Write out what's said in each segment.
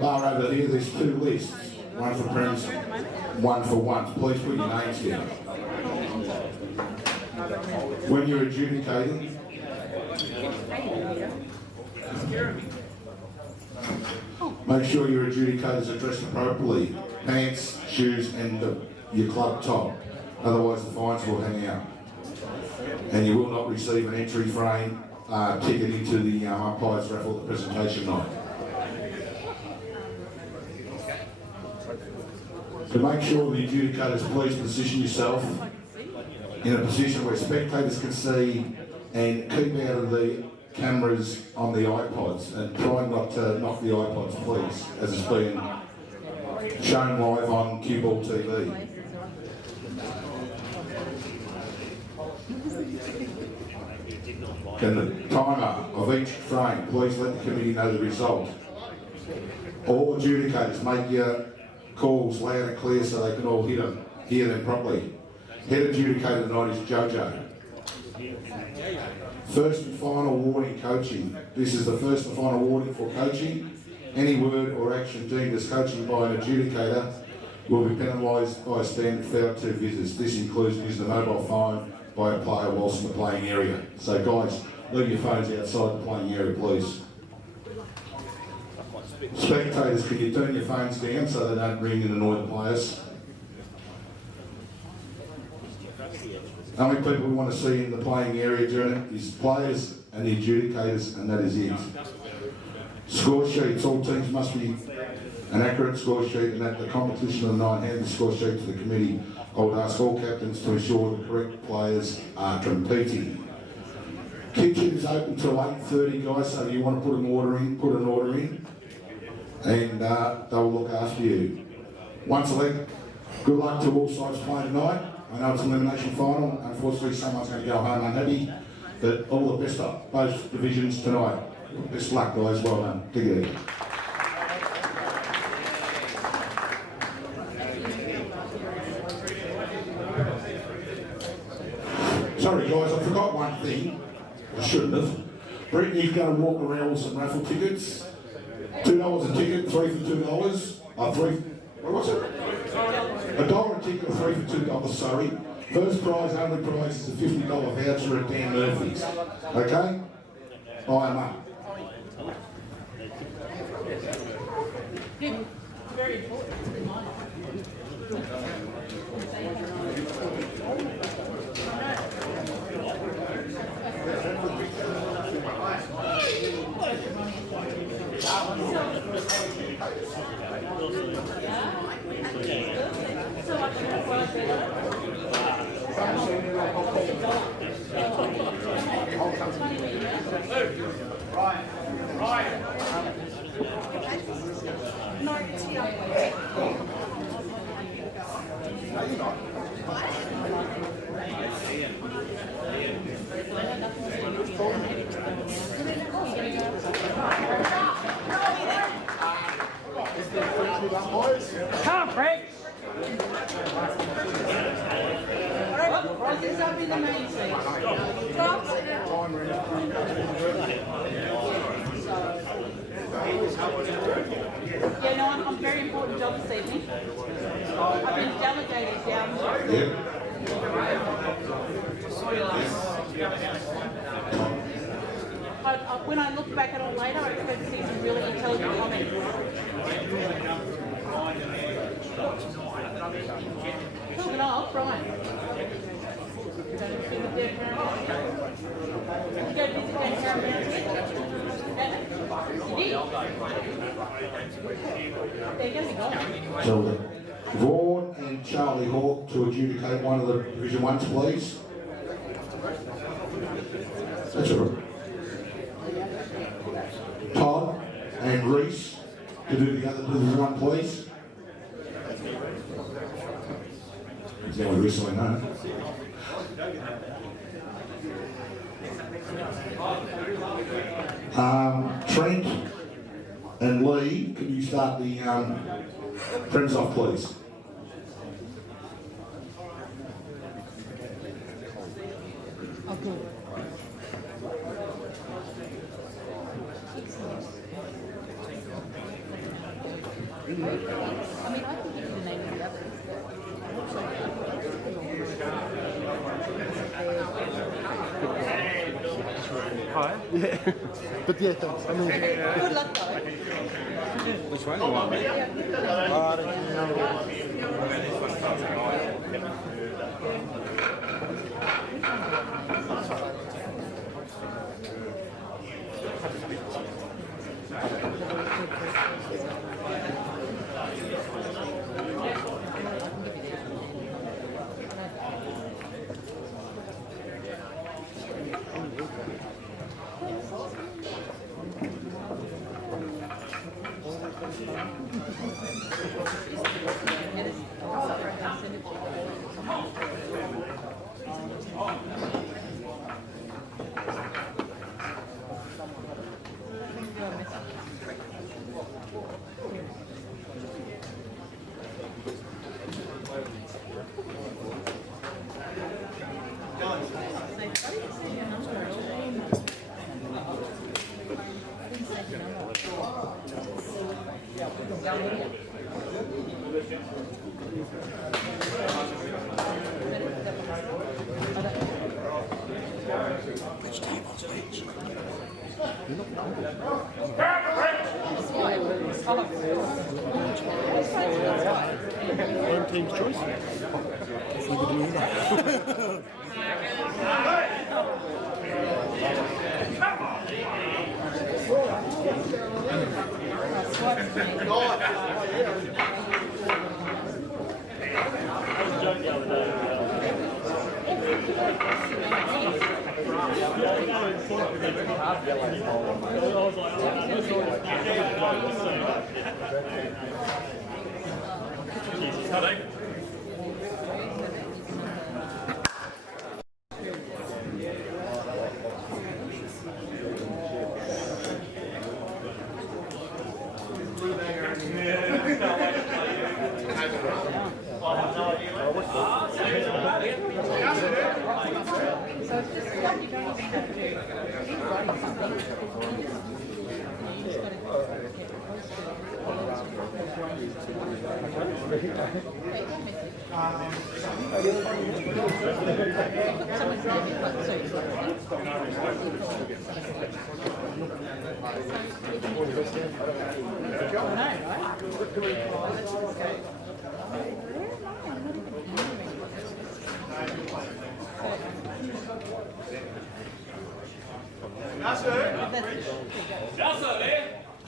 bar over here, there's two lists. One for Prens, one for once. Please put your names down. When you're adjudicating, make sure your adjudicators are dressed appropriately. Pants, shoes and your club top. Otherwise the fines will hang out. And you will not receive an entry frame ticket into the umpire's raffle at the presentation night. To make sure the adjudicators, please position yourself in a position where spectators can see and keep out of the cameras on the iPods, and try not to knock the iPods, please, as it's being shown live on CueballTV. Can the timer of each frame please let the committee know the result? All adjudicators, make your calls loud and clear so they can all hear them properly. Head adjudicator tonight is Jojo. First and final warning, coaching. This is the first and final warning for coaching. Any word or action deemed as coaching by an adjudicator will be penalised by a standard foul 2 visits. This includes using the mobile phone by a player whilst in the playing area. So guys, leave your phones outside the playing area, please. Spectators, can you turn your phones down so they don't ring and annoy the players? How many people we want to see in the playing area during it is players and the adjudicators, and that is it. Score sheets, all teams must be an accurate score sheet, and at the competition of the night, hand the score sheet to the committee. I would ask all captains to ensure the correct players are competing. Kitchen is open till 8:30, guys, so if you want to put an order in, and they'll look after you. Once again, good luck to all sides playing tonight. I know it's an elimination final. Unfortunately, someone's going to go home unhappy, but all the best up both divisions tonight. Best luck, guys. Well done. Take it easy. Sorry, guys, I forgot one thing. I shouldn't have. Brittany's going to walk around with some raffle tickets. $2 a ticket, 3 for $2. What was it? $1 a ticket, 3 for $2, sorry. First prize, only prize is a $50 voucher at Dan Murphy's. Okay? Buy them up. Very important. Come, Frank! This will be the main thing. Yeah, no, I'm very important job this evening. I've been delegated down to. When I look back at it later, I expect to see some really intelligent comments. Talking off, Brian. So Vaughan and Charlie Hawke to adjudicate one of the Division 1s, please. That's all right. Todd and Reese to do the other Division 1, please. Is that what Reese I know? Trent and Lee, can you start the friends off, please? Okay. I can give you the name of the others. Hi. Yeah. But yeah, thanks. I mean, Good luck though. which one do you want, mate? One team's choice.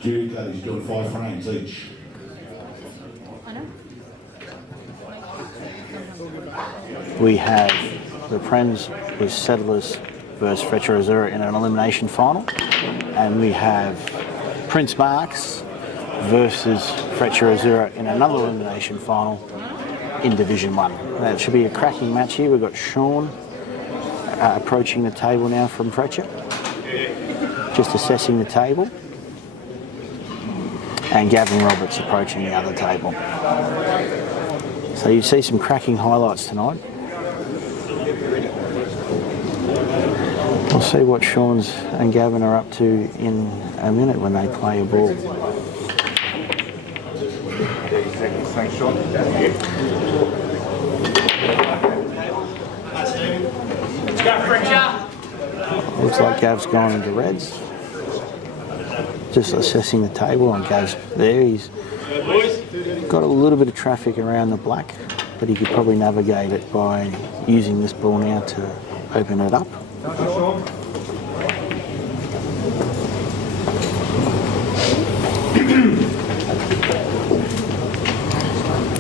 Adjudicators doing 5 frames each. We have the Prens with Settlers versus FRECCIA AZZURRA in an elimination final, and we have Prince Marks versus FRECCIA AZZURRA in another elimination final in Division 1. That should be a cracking match here. We've got Sean approaching the table now from FRECCIA, just assessing the table, and Gavin Roberts approaching the other table. So you see some cracking highlights tonight. We'll see what Sean's and Gavin are up to in a minute when they play a ball. 30 seconds, thanks Sean. Let's go, FRECCIA. Looks like Gav's gone into reds. Just assessing the table, and Gav's there. He's got a little bit of traffic around the black, but he could probably navigate it by using this ball now to open it up.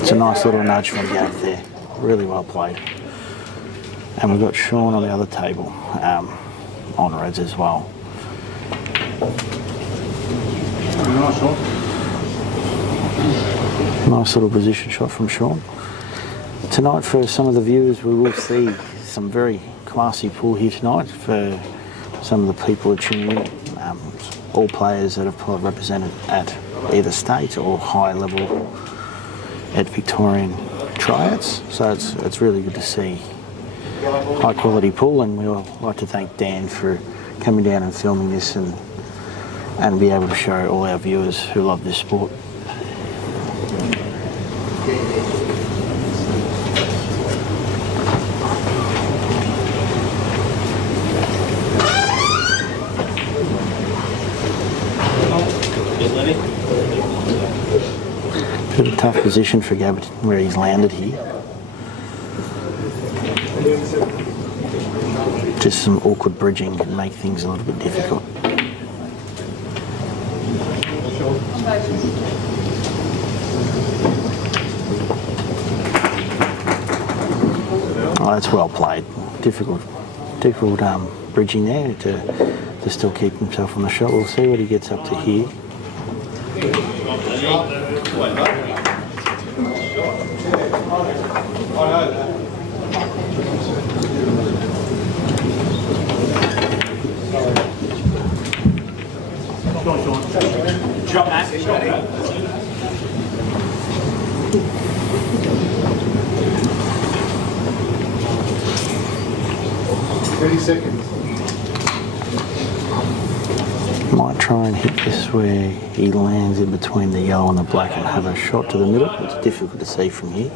It's a nice little nudge from Gav there. Really well played. And we've got Sean on the other table, on reds as well. Nice, Sean. Nice little position shot from Sean. Tonight, for some of the viewers, we will see some very classy pool here tonight for some of the people who are tuning in. All players that have represented at either state or high level at Victorian triads. So it's really good to see high quality pool, and we would like to thank Dan for coming down and filming this and be able to show all our viewers who love this sport. Bit of a tough position for Gabbard where he's landed here. Just some awkward bridging can make things a little bit difficult. Oh, that's well played. Difficult bridging there to still keep himself on the shot. We'll see what he gets up to here. Drop that. 30 seconds. Might try and hit this where he lands in between the yellow and the black and have a shot to the middle. It's difficult to see from here.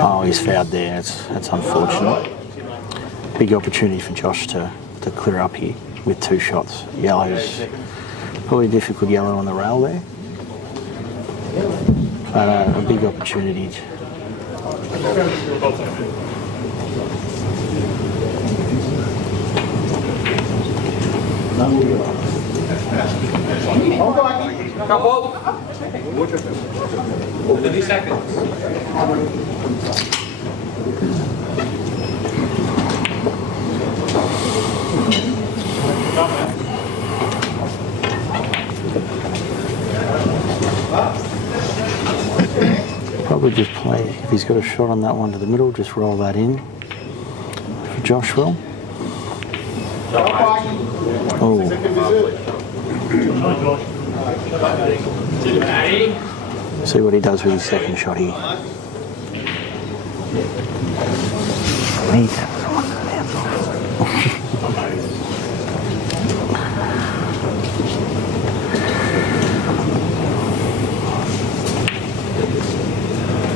Oh, he's fouled there. That's unfortunate. Big opportunity for Josh to clear up here with two shots. Yellow's probably difficult yellow on the rail there. But a big opportunity. Couple. 30 seconds. Probably just play, if he's got a shot on that one to the middle, just roll that in for Josh will. Oh. See what he does with his second shot here. Need that.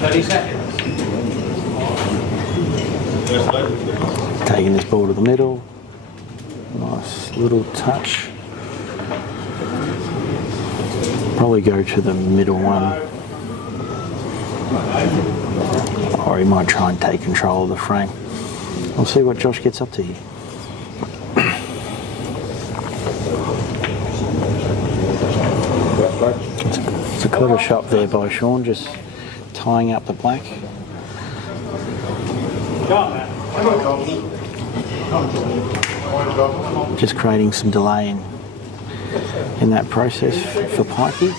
30 seconds. Taking this ball to the middle. Nice little touch. Probably go to the middle one. Or he might try and take control of the frame. We'll see what Josh gets up to here. It's a clever shot there by Sean, just tying up the black. Just creating some delay in that process for Pikey.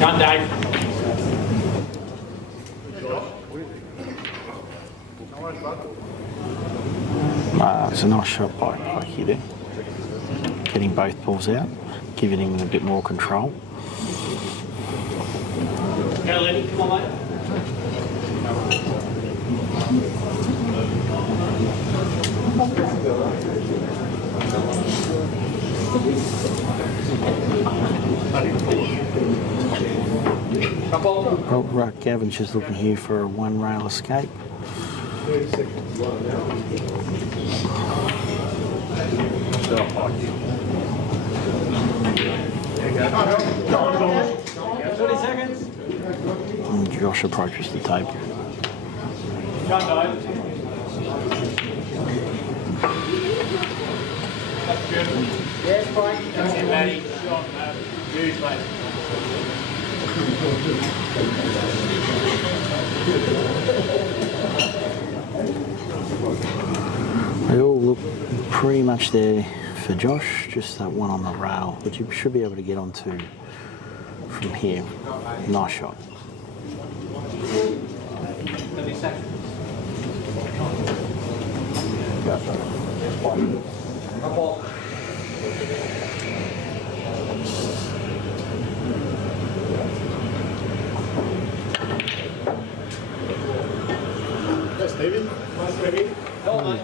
Done, Dave. It's a nice shot by Pikey there. Getting both balls out, giving him a bit more control. Go, Lenny, come on, mate. Well, right, Gavin's just looking here for a one rail escape. 30 seconds. 20 seconds. And Josh approaches the table. Done, Dave. That's beautiful. Yes, Mike. That's it, Matty. Huge, mate. They all look pretty much there for Josh, just that one on the rail, but you should be able to get onto from here. Nice shot. 30 seconds. Couple.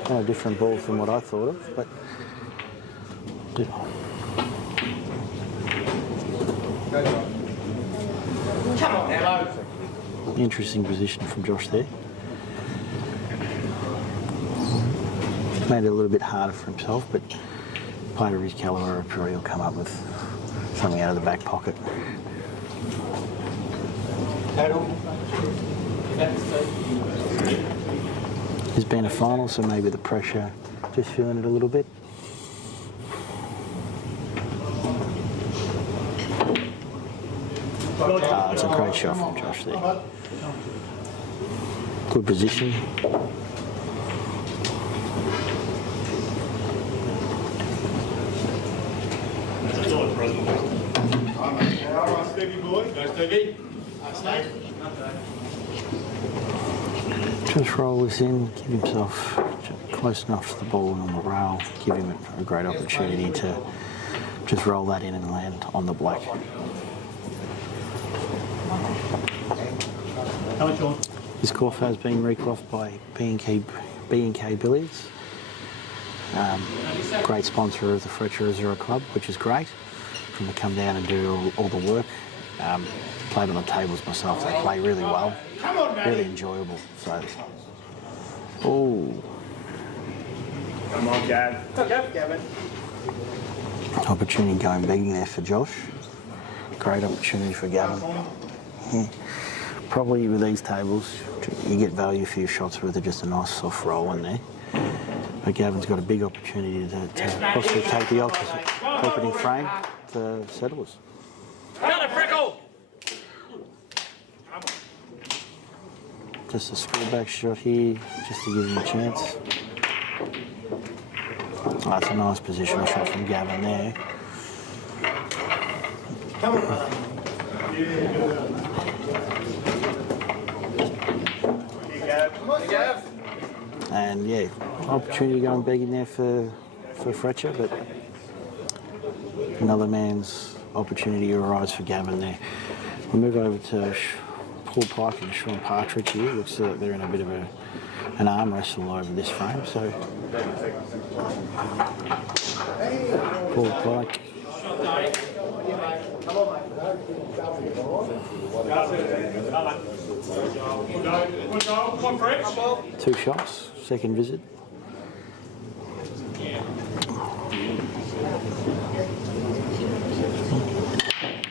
Kind of different ball from what I thought of, but Interesting position from Josh there. Made it a little bit harder for himself, but player of his calibre, I'm sure he'll come up with something out of the back pocket. It's been a final, so maybe the pressure, just feeling it a little bit. It's a great shot from Josh there. Good position. Just roll this in, give himself close enough to the ball and on the rail, give him a great opportunity to just roll that in and land on the black. This course has been recrossed by B&K Billiards, great sponsor of the FRECCIA AZZURRA Club, which is great. For them to come down and do all the work. Played on the tables myself, they play really well, really enjoyable. So, oh. Come on, Gav. Go, Gavin. Opportunity going begging there for Josh. Great opportunity for Gavin. Yeah. Probably with these tables, you get value for your shots with just a nice soft roll in there. But Gavin's got a big opportunity to possibly take the opening frame to settlers. Got it, Freckle! Just a scoreback shot here, just to give him a chance. Oh, that's a nice positional shot from Gavin there. And yeah, opportunity going begging there for FRECCIA, but another man's opportunity arrives for Gavin there. We move over to Paul Pike and Sean Partridge here. Looks like they're in a bit of an arm wrestle over this frame. So Paul Pike. Two shots, second visit.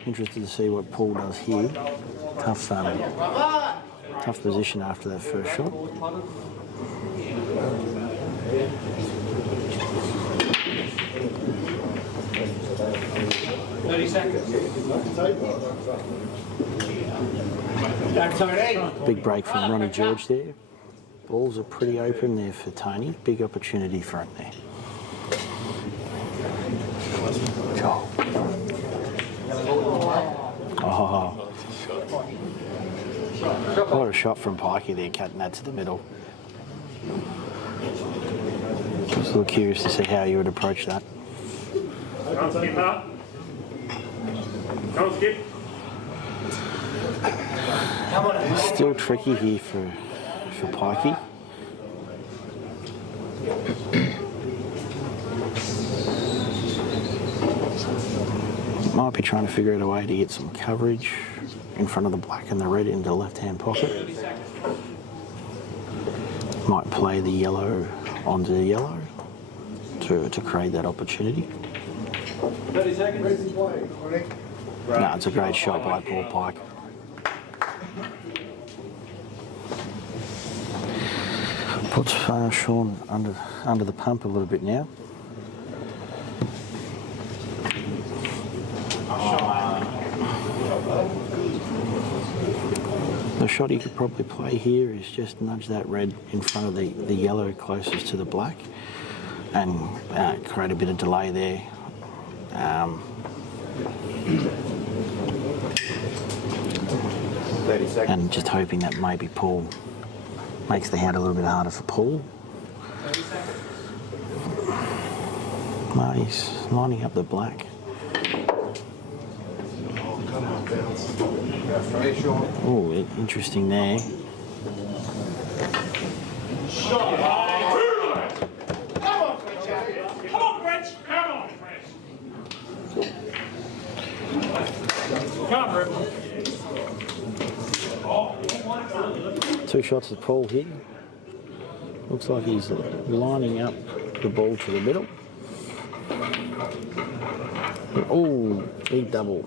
Interested to see what Paul does here. Tough position after that first shot. Big break from Ronnie George there. Balls are pretty open there for Tony. Big opportunity for him there. Joel. Oh. What a shot from Pikey there, cutting that to the middle. Just a little curious to see how you would approach that. Can't skip up. Can't skip. Still tricky here for Pikey. Might be trying to figure out a way to get some coverage in front of the black and the red into the left-hand pocket. Might play the yellow onto the yellow to create that opportunity. 30 seconds. No, it's a great shot by Paul Pike. Puts Sean under the pump a little bit now. The shot he could probably play here is just nudge that red in front of the yellow closest to the black and create a bit of delay there. And just hoping that maybe Paul makes the hand a little bit harder for Paul. No, he's lining up the black. Oh, interesting there. Come on, French. Come on, French. 2 shots of Paul here. Looks like he's lining up the ball to the middle. Oh, big double.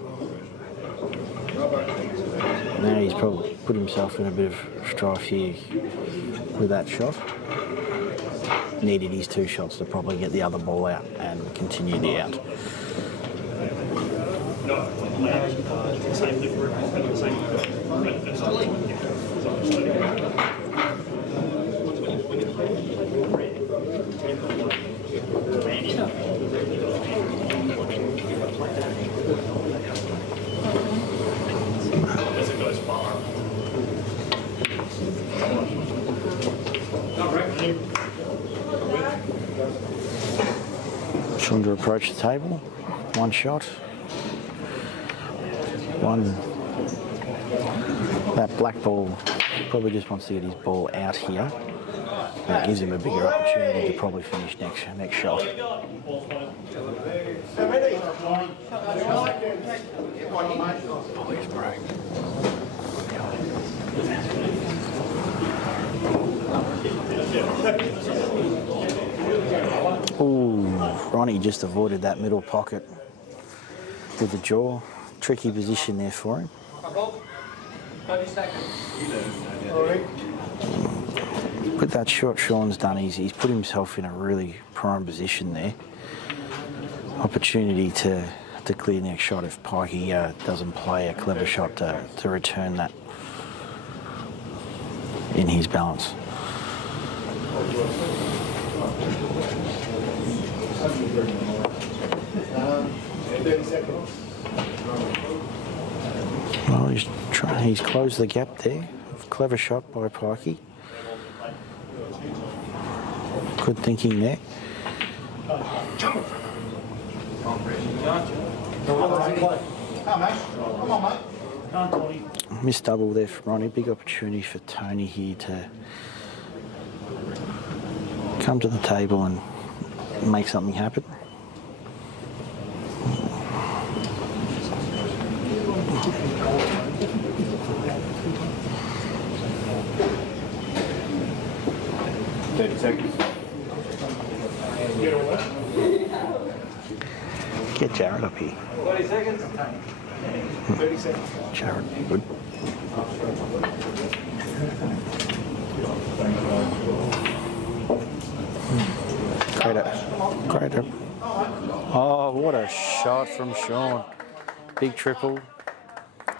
Now he's probably put himself in a bit of strife here with that shot. Needed his 2 shots to probably get the other ball out and continue the out. Chandra approached the table. 1 shot. That black ball probably just wants to get his ball out here. That gives him a bigger opportunity to probably finish next shot. Ooh, Ronnie just avoided that middle pocket with the jaw. Tricky position there for him. With that shot Sean's done, he's put himself in a really prime position there. Opportunity to clear next shot if Pikey doesn't play a clever shot to return that in his balance. Well, he's closed the gap there. Clever shot by Pikey. Good thinking there. Missed double there for Ronnie. Big opportunity for Tony here to come to the table and make something happen. Get Jared up here. 30 seconds. 30 seconds. Jared, good. Great. Oh, what a shot from Sean. Big triple.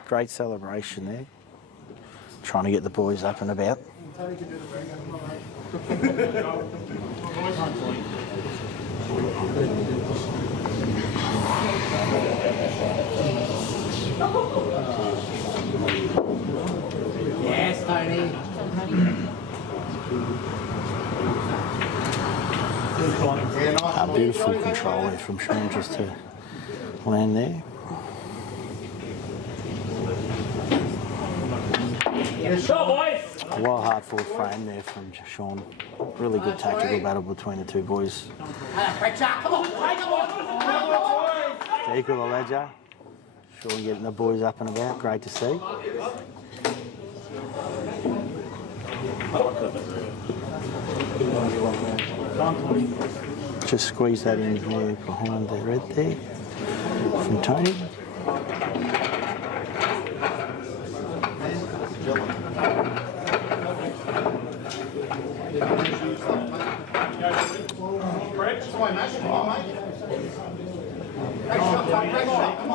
Great celebration there. Trying to get the boys up and about. Yes, Tony. A beautiful control there from Sean just to land there. Go, boys! A well hard forward frame there from Sean. Really good tactical battle between the 2 boys. FRECCIA, come on! To equal the ledger. Sean getting the boys up and about. Great to see. Just squeeze that in here behind the red there from Tony.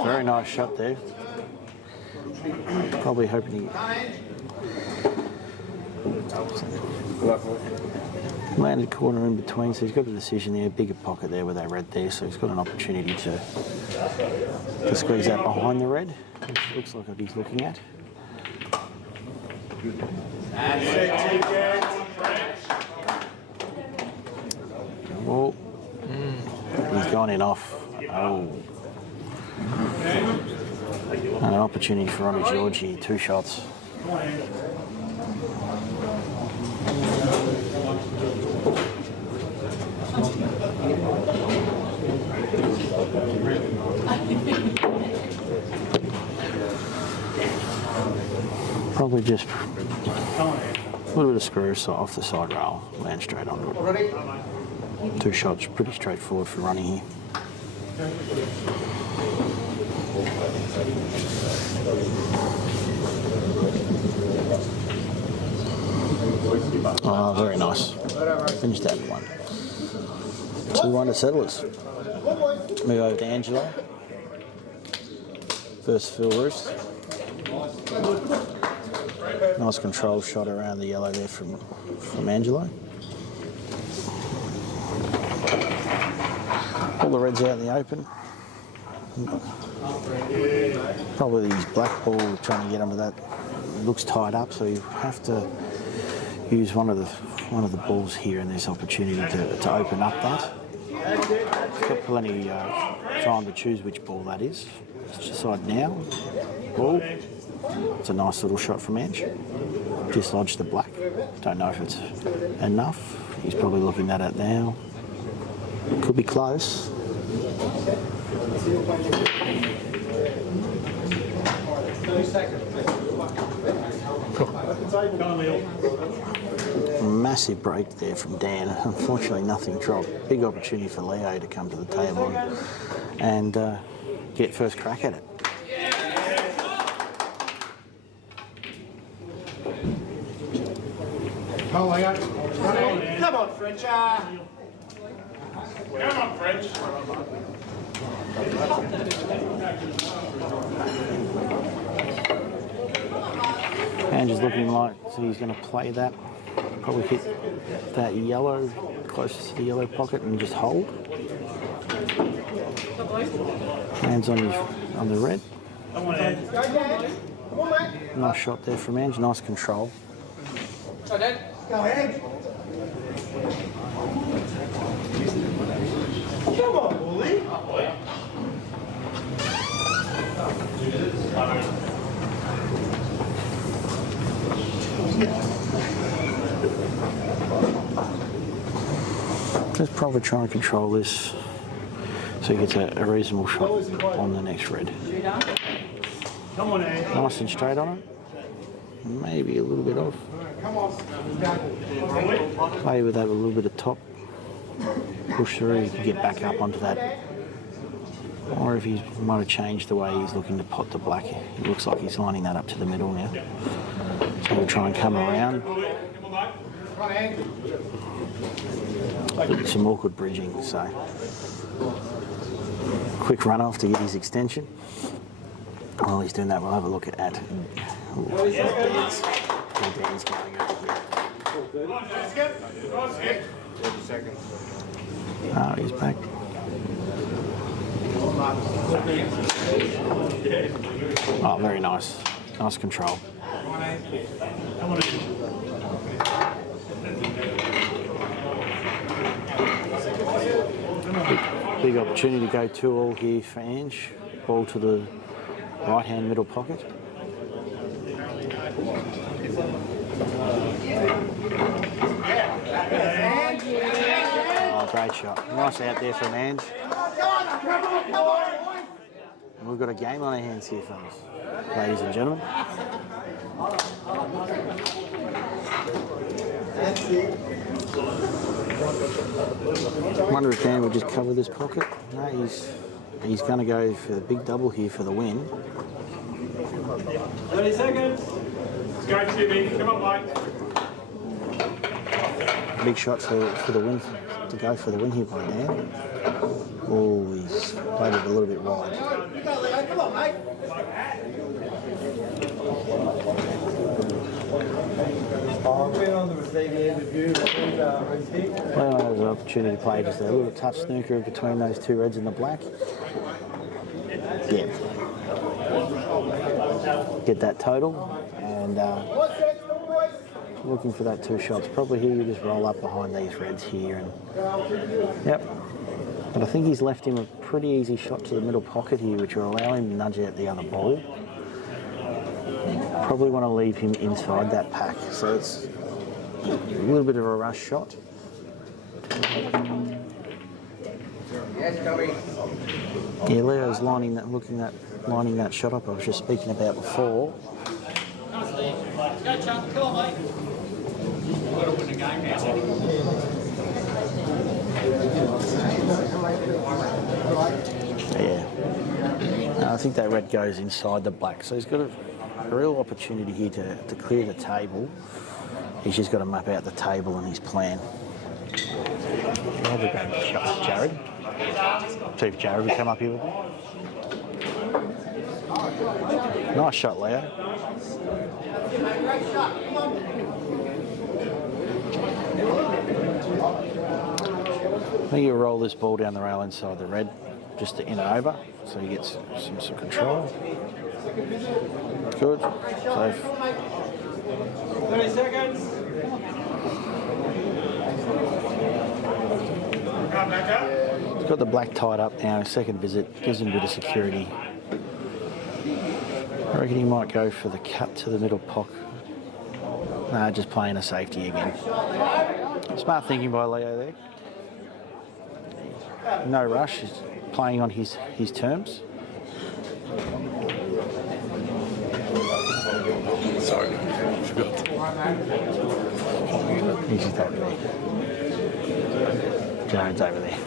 Very nice shot there. Probably hoping he landed corner in between, so he's got a decision there, bigger pocket there with that red there, so he's got an opportunity to squeeze that behind the red, which looks like what he's looking at. Oh, he's gone in off. Oh. And an opportunity for Ronnie George here, 2 shots. Probably just little bit of screw so off the side rail, land straight onto it. 2 shots, pretty straightforward for running here. Oh, very nice. Finished that one. 2-1 to Settlers. Move over to Angelo. First Phil Roos. Nice control shot around the yellow there from Angelo. Pull the reds out in the open. Probably these black ball trying to get under that. It looks tied up, so you have to use one of the balls here in this opportunity to open up that. He's got plenty time to choose which ball that is. Let's decide now. Ball. It's a nice little shot from Ange. Dislodged the black. Don't know if it's enough. He's probably looking at it now. Could be close. Massive break there from Dan. Unfortunately, nothing dropped. Big opportunity for Leo to come to the table and get first crack at it. Come on, FRECCIA. Come on, French. And just looking like he's going to play that. Probably hit that yellow, closest to the yellow pocket, and just hold. Hands on the red. Nice shot there from Ange. Nice control. Go ahead. Come on, bully. Let's probably try and control this so he gets a reasonable shot on the next red. Come on, Ed. Nice and straight on it. Maybe a little bit off. Come on. Play with that with a little bit of top. Push through, you can get back up onto that. Or if he might have changed the way he's looking to pot the black, it looks like he's lining that up to the middle now. So we'll try and come around. Some awkward bridging, so quick run off to get his extension. While he's doing that, we'll have a look at Dan's going over here. Oh, he's back. Oh, very nice. Nice control. Big opportunity to go 2-all here for Ange. Ball to the right-hand middle pocket. Oh, great shot. Nice out there from Ange. And we've got a game on our hands here, fellas, ladies and gentlemen. I wonder if Dan would just cover this pocket. No, he's going to go for the big double here for the win. 30 seconds. Let's go, Timmy. Come on, mate. Big shot for the win, to go for the win here by Dan. Oh, he's played it a little bit wide. Come on, mate. I've been on the receiving end of you. Leon has an opportunity to play just a little touch snooker between those two reds and the black. Yeah. Get that total, and looking for that 2 shots. Probably here you just roll up behind these reds here, and yep. But I think he's left him a pretty easy shot to the middle pocket here, which will allow him to nudge out the other ball. Probably want to leave him inside that pack, so it's a little bit of a rush shot. Yeah, Leo's lining that shot up I was just speaking about before. Yeah. I think that red goes inside the black, so he's got a real opportunity here to clear the table. He's just got to map out the table and his plan. I'll be going to shot Jared. See if Jared will come up here with me. Nice shot, Leo. I think you'll roll this ball down the rail inside the red, just to in and over, so he gets some control. Good. Safe. 30 seconds. Come back up. He's got the black tied up now. His second visit gives him a bit of security. I reckon he might go for the cut to the middle pocket. Nah, just playing a safety again. Smart thinking by Leo there. No rush. He's playing on his terms. Sorry, I forgot. He's just over there. Jared's over there.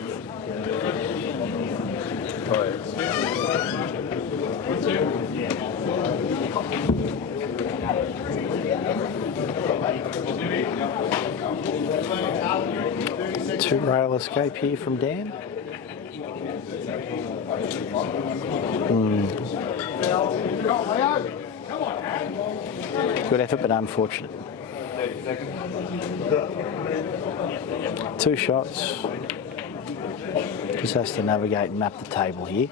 Two rail escape here from Dan. Good effort, but unfortunate. 2 shots. Just has to navigate and map the table here.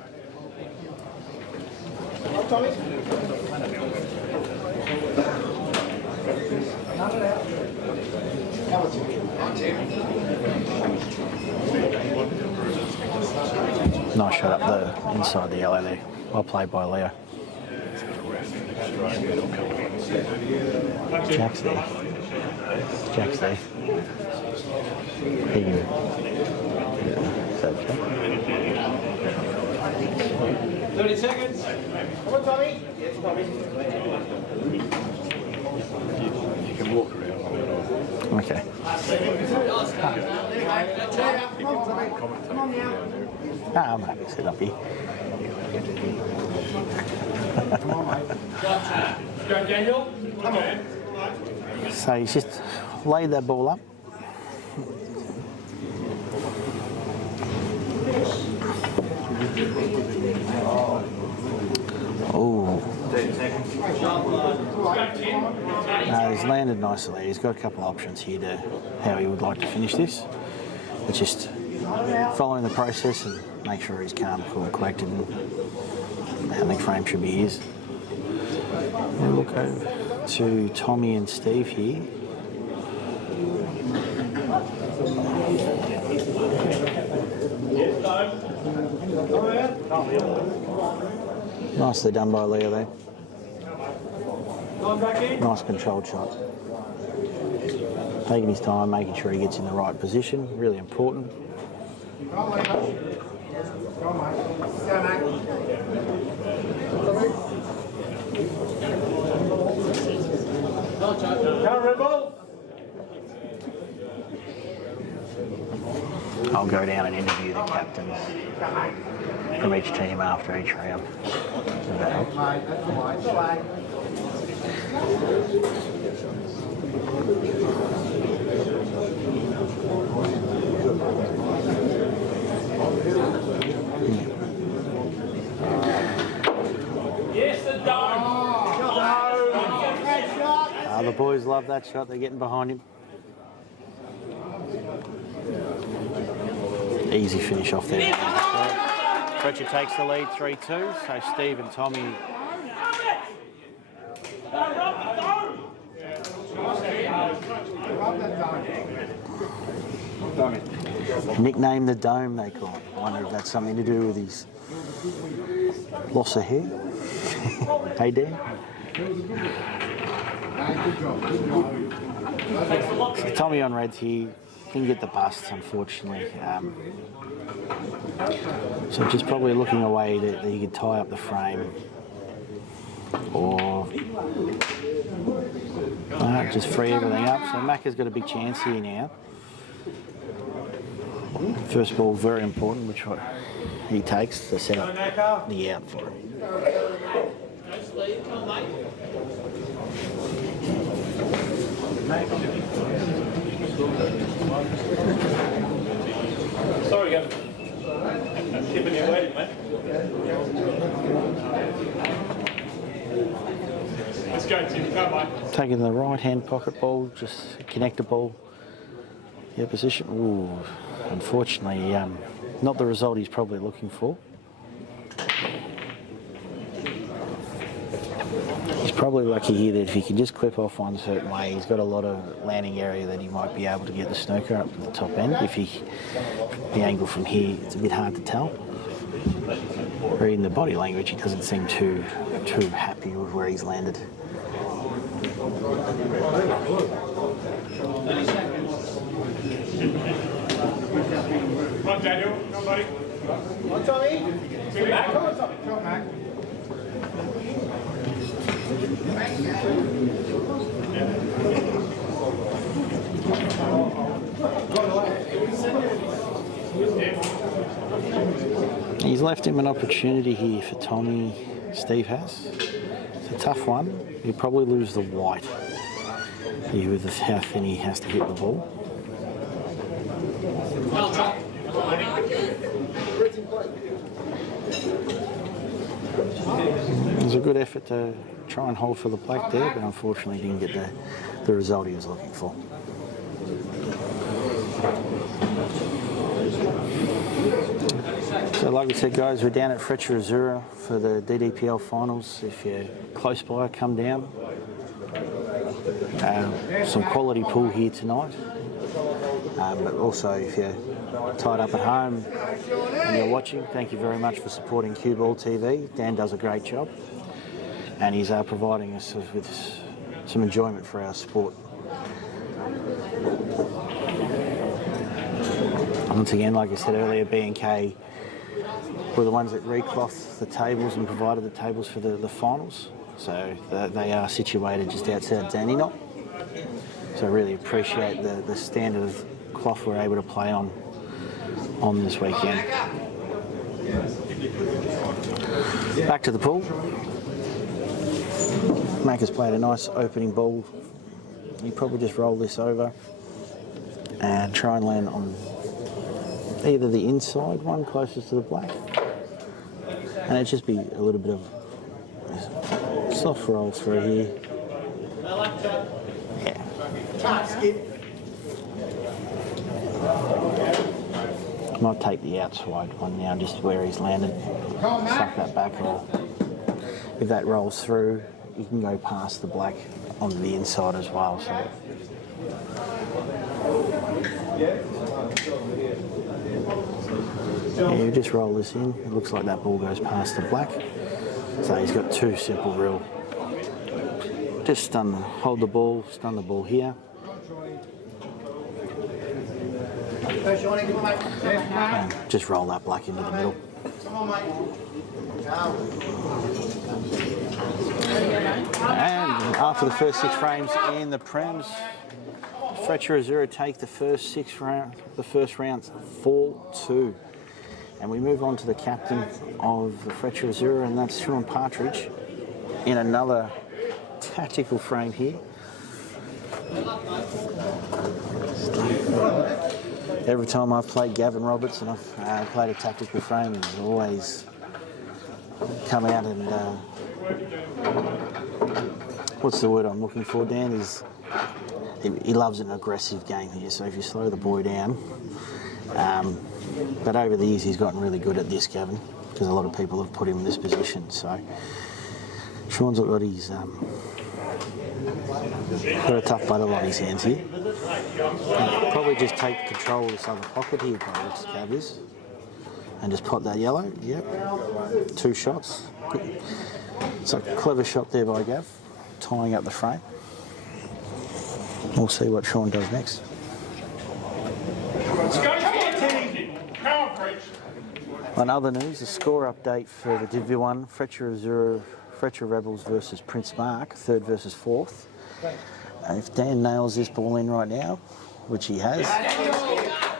Nice shot up the inside the yellow there. Well played by Leo. Jack's there. Jack's there. He can. Is that okay? 30 seconds. Come on, Tommy. Yes, Tommy. You can walk around. Okay. I'm happy to sit up here. Go, Daniel. Come on. So he's just laid that ball up. Oh. No, he's landed nicely. He's got a couple of options here to how he would like to finish this. It's just following the process and make sure he's calm, cool, and collected, and how the frame should be his. We'll look over to Tommy and Steve here. Nicely done by Leo there. Nice controlled shot. Taking his time, making sure he gets in the right position, really important. I'll go down and interview the captains from each team after each round. Does that help? Yes, the dome. The boys love that shot. They're getting behind him. Easy finish off there. FRECCIA takes the lead 3-2. So Steve and Tommy. Nickname the dome, they call it. I wonder if that's something to do with his loss of hair. Hey, Dan. So Tommy on reds here. Didn't get the busts, unfortunately. So just probably looking away that he could tie up the frame, or Just free everything up. So Macca's got a big chance here now. First ball very important, which he takes to set up the out for him. Sorry, Gavin. Keeping you waiting, mate. Let's go, Tim. Go, mate. Taking the right hand pocket ball, just connect the ball. Yeah, position. Ooh, unfortunately, not the result he's probably looking for. He's probably lucky here that if he can just clip off one certain way, he's got a lot of landing area that he might be able to get the snooker up to the top end. The angle from here, it's a bit hard to tell. Reading the body language, he doesn't seem too happy with where he's landed. Come on, Daniel. Come on, buddy. Come on, Tommy. Come back. Come on, Tommy. Come on, Mac. He's left him an opportunity here for Tommy. Steve has. It's a tough one. He'll probably lose the white here with how thin he has to hit the ball. It was a good effort to try and hold for the black there, but unfortunately didn't get the result he was looking for. So like we said, guys, we're down at FRECCIA AZZURRA for the DDPL finals. If you're close by, come down. Some quality pool here tonight. But also, if you're tied up at home and you're watching, thank you very much for supporting CueballTV. Dan does a great job, and he's providing us with some enjoyment for our sport. Once again, like I said earlier, B&K were the ones that reclothed the tables and provided the tables for the finals. So they are situated just outside Dandenong. So I really appreciate the standard of cloth we're able to play on this weekend. Back to the pool. Mac has played a nice opening ball. You probably just roll this over and try and land on either the inside one closest to the black, and it'd just be a little bit of soft roll through here. Yeah. Might take the outside one now, just where he's landed. Suck that back, or if that rolls through, you can go past the black on the inside as well. So. Yeah, you just roll this in. It looks like that ball goes past the black. So he's got two simple rule. Just hold the ball, stun the ball here. And just roll that black into the middle. And after the first 6 frames in the Prems, FRECCIA AZZURRA take the first round 4-2. And we move on to the captain of the FRECCIA AZZURRA, and that's Sean Partridge in another tactical frame here. Every time I've played Gavin Roberts and I've played a tactical frame, he's always come out and what's the word I'm looking for, Dan? He loves an aggressive game here, so if you slow the boy down. But over the years he's gotten really good at this, Gavin, because a lot of people have put him in this position. So Sean's got a tough battle on his hands here. Probably just take control of this other pocket here by looks Gav is, and just pot that yellow. Yep, 2 shots. Good. It's a clever shot there by Gav, tying up the frame. We'll see what Sean does next. Let's go, On other news, the score update for the Div 1, FRECCIA AZZURRA, FRECCIA Rebels versus Prince Mark, 3rd versus 4th. If Dan nails this ball in right now, which he has,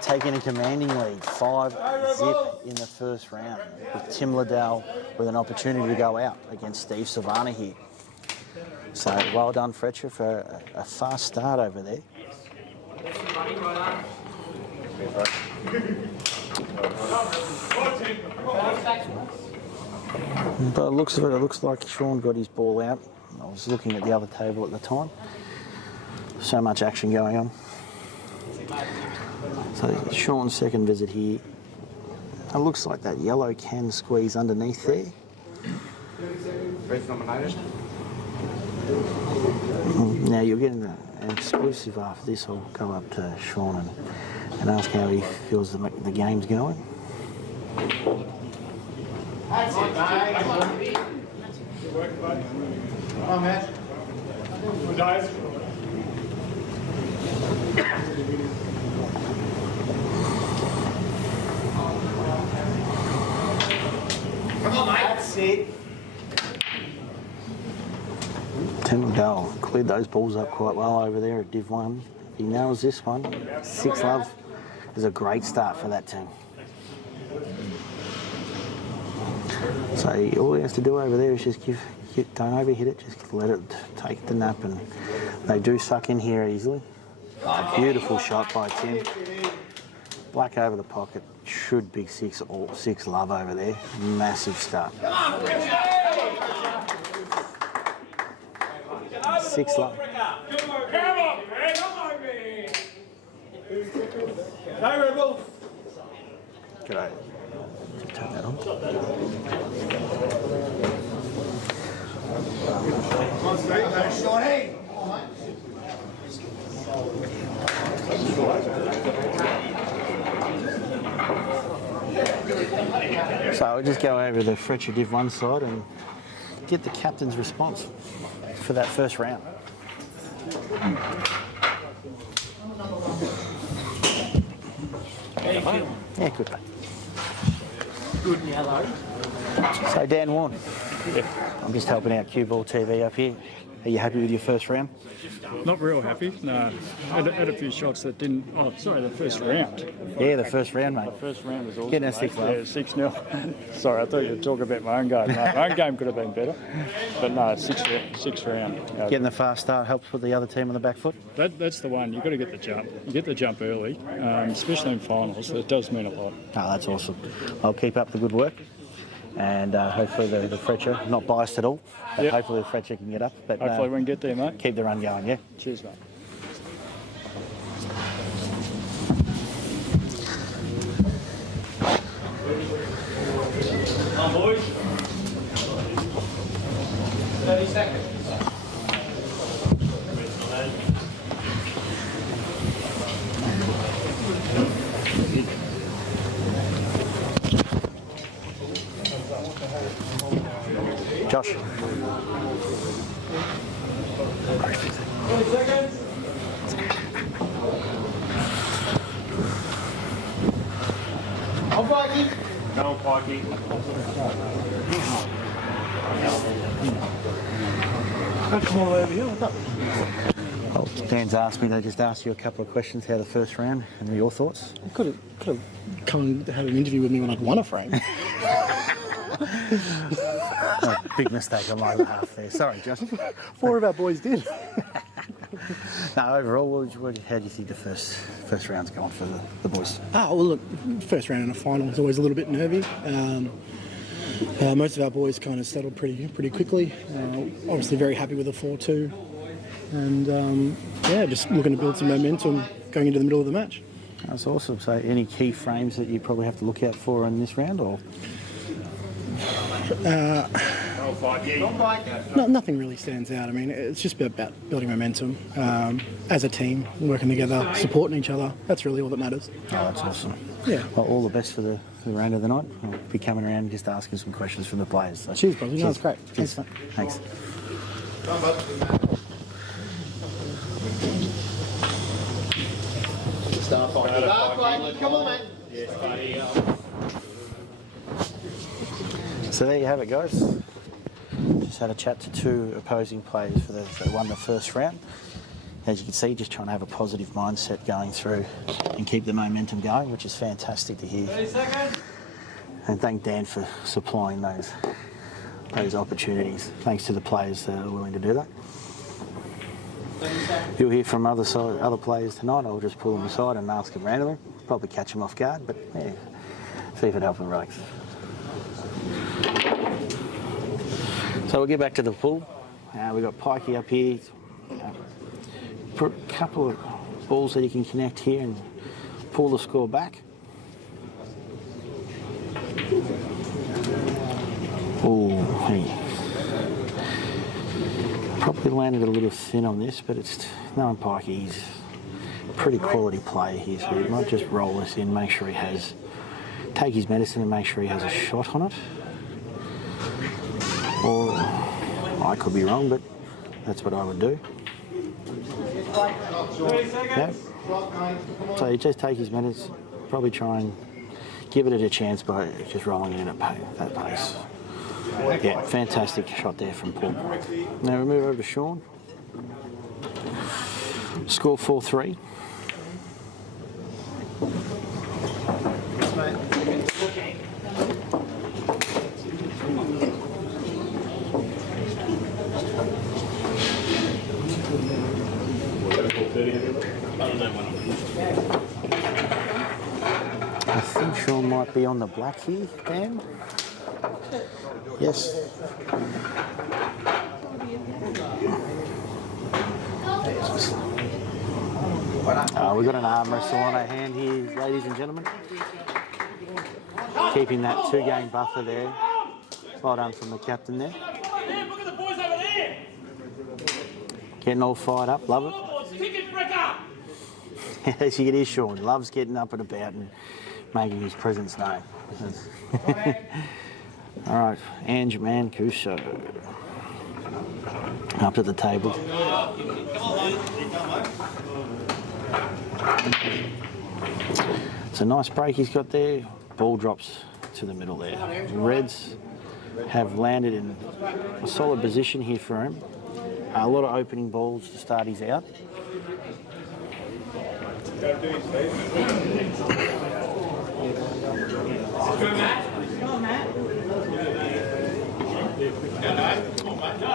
taking a commanding lead, 5-0 in the first round, with Tim Liddell with an opportunity to go out against Steve Savannah here. So well done, FRECCIA, for a fast start over there. But it looks like Sean got his ball out. I was looking at the other table at the time. So much action going on. So Sean's second visit here. It looks like that yellow can squeeze underneath there. Now you're getting an exclusive after this. I'll go up to Sean and ask how he feels the game's going. That's it, mate. Good work, buddy. Come on, Matt. Good days. Come on, mate. That's it. Tim Liddell cleared those balls up quite well over there at Div 1. If he nails this one, 6-love is a great start for that team. So all he has to do over there is just don't overhit it, just let it take the nap, and they do suck in here easily. A beautiful shot by Tim. Black over the pocket, should be 6-love over there. Massive start. 6-love. Come on, man. Come on, man. No rebel. G'day. Turn that on. Come on, Steve. That's Shorty. So I'll just go over the FRECCIA Div 1 side and get the captain's response for that first round. Yeah, good, mate. Good, hello. So Dan Warren, I'm just helping out CueballTV up here. Are you happy with your first round? Not real happy, no. Had a few shots that didn't... Oh, sorry, the first round. Yeah, the first round, mate. The first round was awesome. Getting a 6-love. Yeah, 6-0. Sorry, I thought you were talking about my own game. No, my own game could have been better. But no, six round. Getting the fast start helps put the other team on the back foot? That's the one. You've got to get the jump. You get the jump early, especially in finals. It does mean a lot. Oh, that's awesome. I'll keep up the good work. And hopefully the FRECCIA, not biased at all, but yep. hopefully the FRECCIA can get up. But hopefully we can get there, mate. Keep the run going, yeah? Cheers, mate. Come on, boys. 30 seconds. Josh. 20 seconds. On Pikey. Go, Pikey. Come on over here. What's up? Well, Dan's asked me to just ask you a couple of questions, how the first round, and your thoughts? You could have come and had an interview with me when I'd won a frame. Oh, big mistake on my behalf there. Sorry, Josh. 4 of our boys did. No, overall, how do you think the first round's going for the boys? Well, look, first round in a final is always a little bit nervy. Most of our boys kind of settled pretty quickly. Obviously, very happy with the 4-2, and just looking to build some momentum going into the middle of the match. That's awesome. So, any key frames that you probably have to look out for in this round, or? No, nothing really stands out. I mean, it's just about building momentum as a team, working together, supporting each other. That's really all that matters. Oh, that's awesome. Yeah. Well, all the best for the round of the night. I'll be coming around and just asking some questions from the players. So. Cheers, brother. No, that's great. Cheers. Thanks. Come on, mate. So there you have it, guys. Just had a chat to 2 opposing players that won the first round. as you can see, just trying to have a positive mindset going through and keep the momentum going, which is fantastic to hear. 30 seconds. And thank Dan for supplying those opportunities. Thanks to the players that are willing to do that. You'll hear from other players tonight. I'll just pull them aside and ask them randomly. Probably catch them off guard, but yeah, see if it helps them breaks. So we'll get back to the pool. We've got Pikey up here. Put a couple of balls that he can connect here and pull the score back. Oh, hey. Probably landed a little thin on this, but it's knowing Pikey, he's a pretty quality player here, so he might just roll this in, make sure he has, take his medicine and make sure he has a shot on it. Or I could be wrong, but that's what I would do. 30 seconds. Yep. So you just take his minutes, probably try and give it a chance by just rolling it in at that pace. Yeah, fantastic shot there from Paul. Now we move over to Sean. Score 4-3. I think Sean might be on the black here, Dan. Yes. We've got an arm wrestle on our hand here, ladies and gentlemen. Keeping that 2-game buffer there. Well done from the captain there. Getting all fired up, love it. As you can hear, Sean loves getting up and about and making his presence known. All right, Ange Mancuso up to the table. It's a nice break he's got there. Ball drops to the middle there. Reds have landed in a solid position here for him. A lot of opening balls to start his out.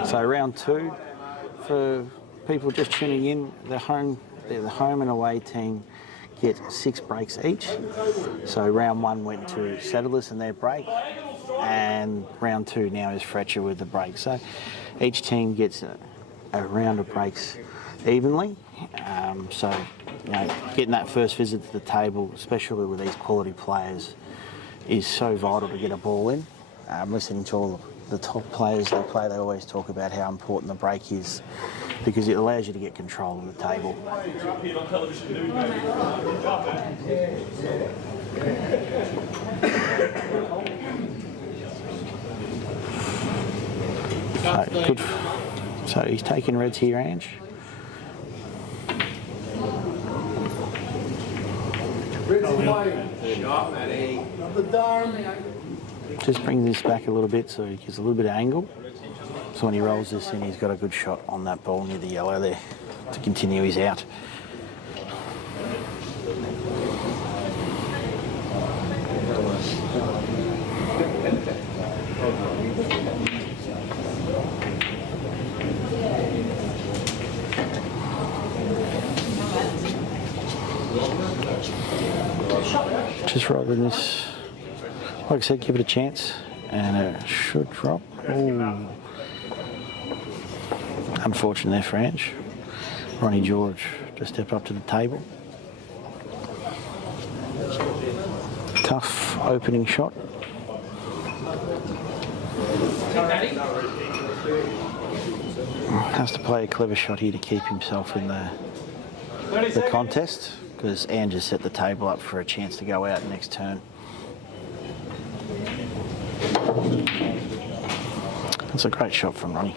So round 2, for people just tuning in, the home and away team get 6 breaks each. So round 1 went to Settlers and their break, and round 2 now is FRECCIA with the break. So each team gets a round of breaks evenly. So you know, getting that first visit to the table, especially with these quality players, is so vital to get a ball in. Listening to all the top players they play, they always talk about how important the break is because it allows you to get control of the table. So, good. So he's taking reds here, Ange. Just brings this back a little bit so he gives a little bit of angle. So when he rolls this in, he's got a good shot on that ball near the yellow there to continue his out. Just rolling this, like I said, give it a chance, and it should drop. Ooh. Unfortunate there for Ange. Ronnie George to step up to the table. Tough opening shot. Has to play a clever shot here to keep himself in the contest, because Ange has set the table up for a chance to go out next turn. That's a great shot from Ronnie.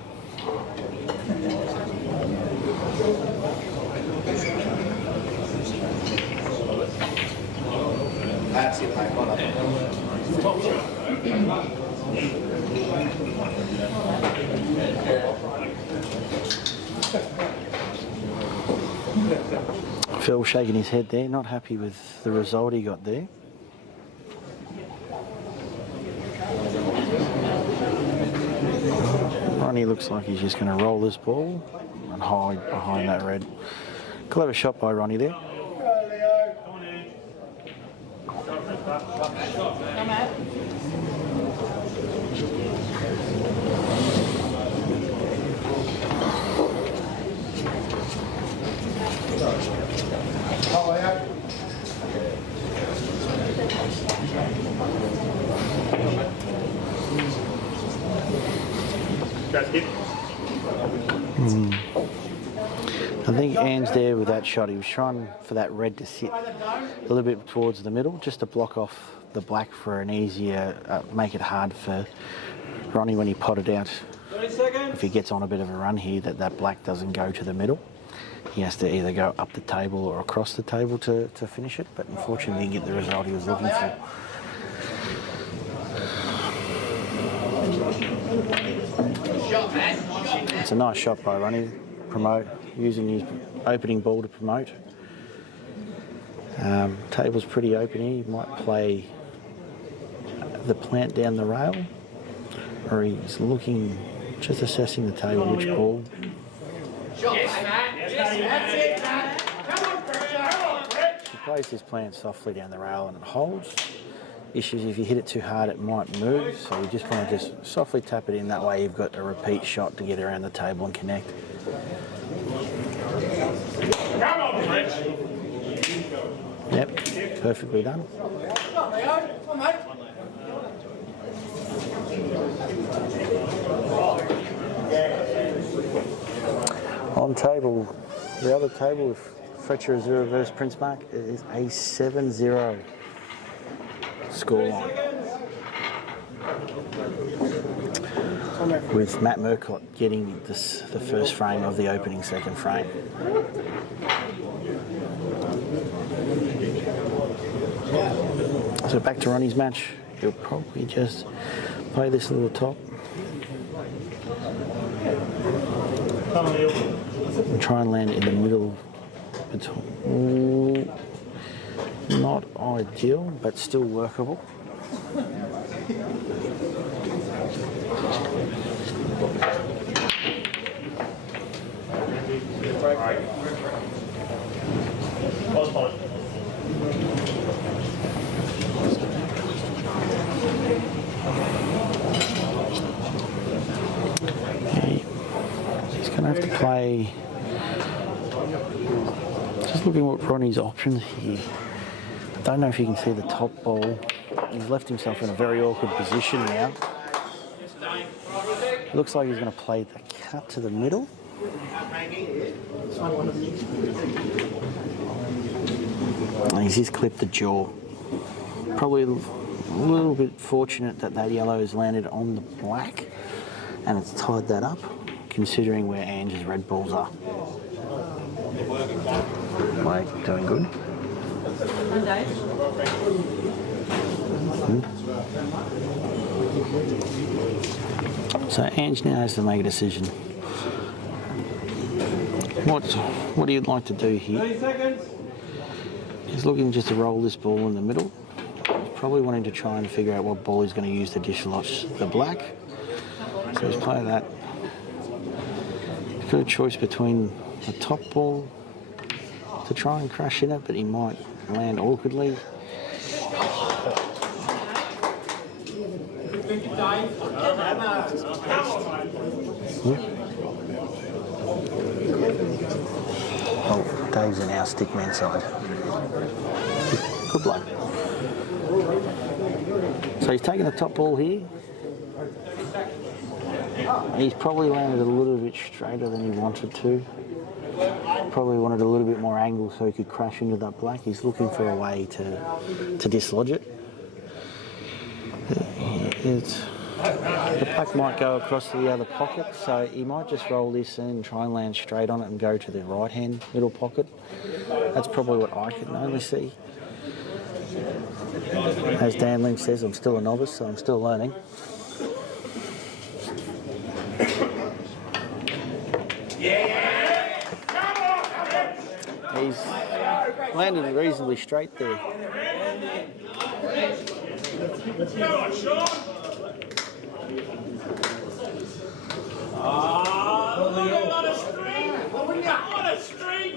That's it, mate. Well done. Phil shaking his head there, not happy with the result he got there. Ronnie looks like he's just going to roll this ball and hide behind that red. Clever shot by Ronnie there. I think Anne's there with that shot. He was trying for that red to sit a little bit towards the middle, just to block off the black for an easier, make it hard for Ronnie when he potted out. If he gets on a bit of a run here, that black doesn't go to the middle. He has to either go up the table or across the table to finish it, but unfortunately he didn't get the result he was looking for. It's a nice shot by Ronnie, promote, using his opening ball to promote. Table's pretty open here. He might play the plant down the rail, or he's looking, just assessing the table, which ball. He plays his plant softly down the rail and it holds. Issues if you hit it too hard, it might move, so you just want to just softly tap it in. That way you've got a repeat shot to get around the table and connect. Come on, Fritz. Yep, perfectly done. On table, the other table with FRECCIA AZZURRA versus Prince Mark is a 7-0 scoreline. With Matt Murcott getting the first frame of the opening second frame. So back to Ronnie's match. He'll probably just play this little top and try and land in the middle. It's not ideal, but still workable. He's going to have to play. Just looking at Ronnie's options here. I don't know if you can see the top ball. He's left himself in a very awkward position now. Looks like he's going to play the cut to the middle. And he's just clipped the jaw. Probably a little bit fortunate that that yellow has landed on the black and it's tied that up, considering where Ange's red balls are. Mike, doing good. So Ange now has to make a decision. What do you like to do here? 30 seconds. He's looking just to roll this ball in the middle. He's probably wanting to try and figure out what ball he's going to use to dislodge the black. So he's playing that. He's got a choice between the top ball to try and crash in it, but he might land awkwardly. Oh, Dave's in our stickman side. Good bloke. So he's taking the top ball here. He's probably landed a little bit straighter than he wanted to. Probably wanted a little bit more angle so he could crash into that black. He's looking for a way to dislodge it. The black might go across to the other pocket, so he might just roll this in and try and land straight on it and go to the right-hand middle pocket. That's probably what I can only see. As Dan Lynch says, I'm still a novice, so I'm still learning. he's landed reasonably straight there. Go on, Sean. On a string. On a string.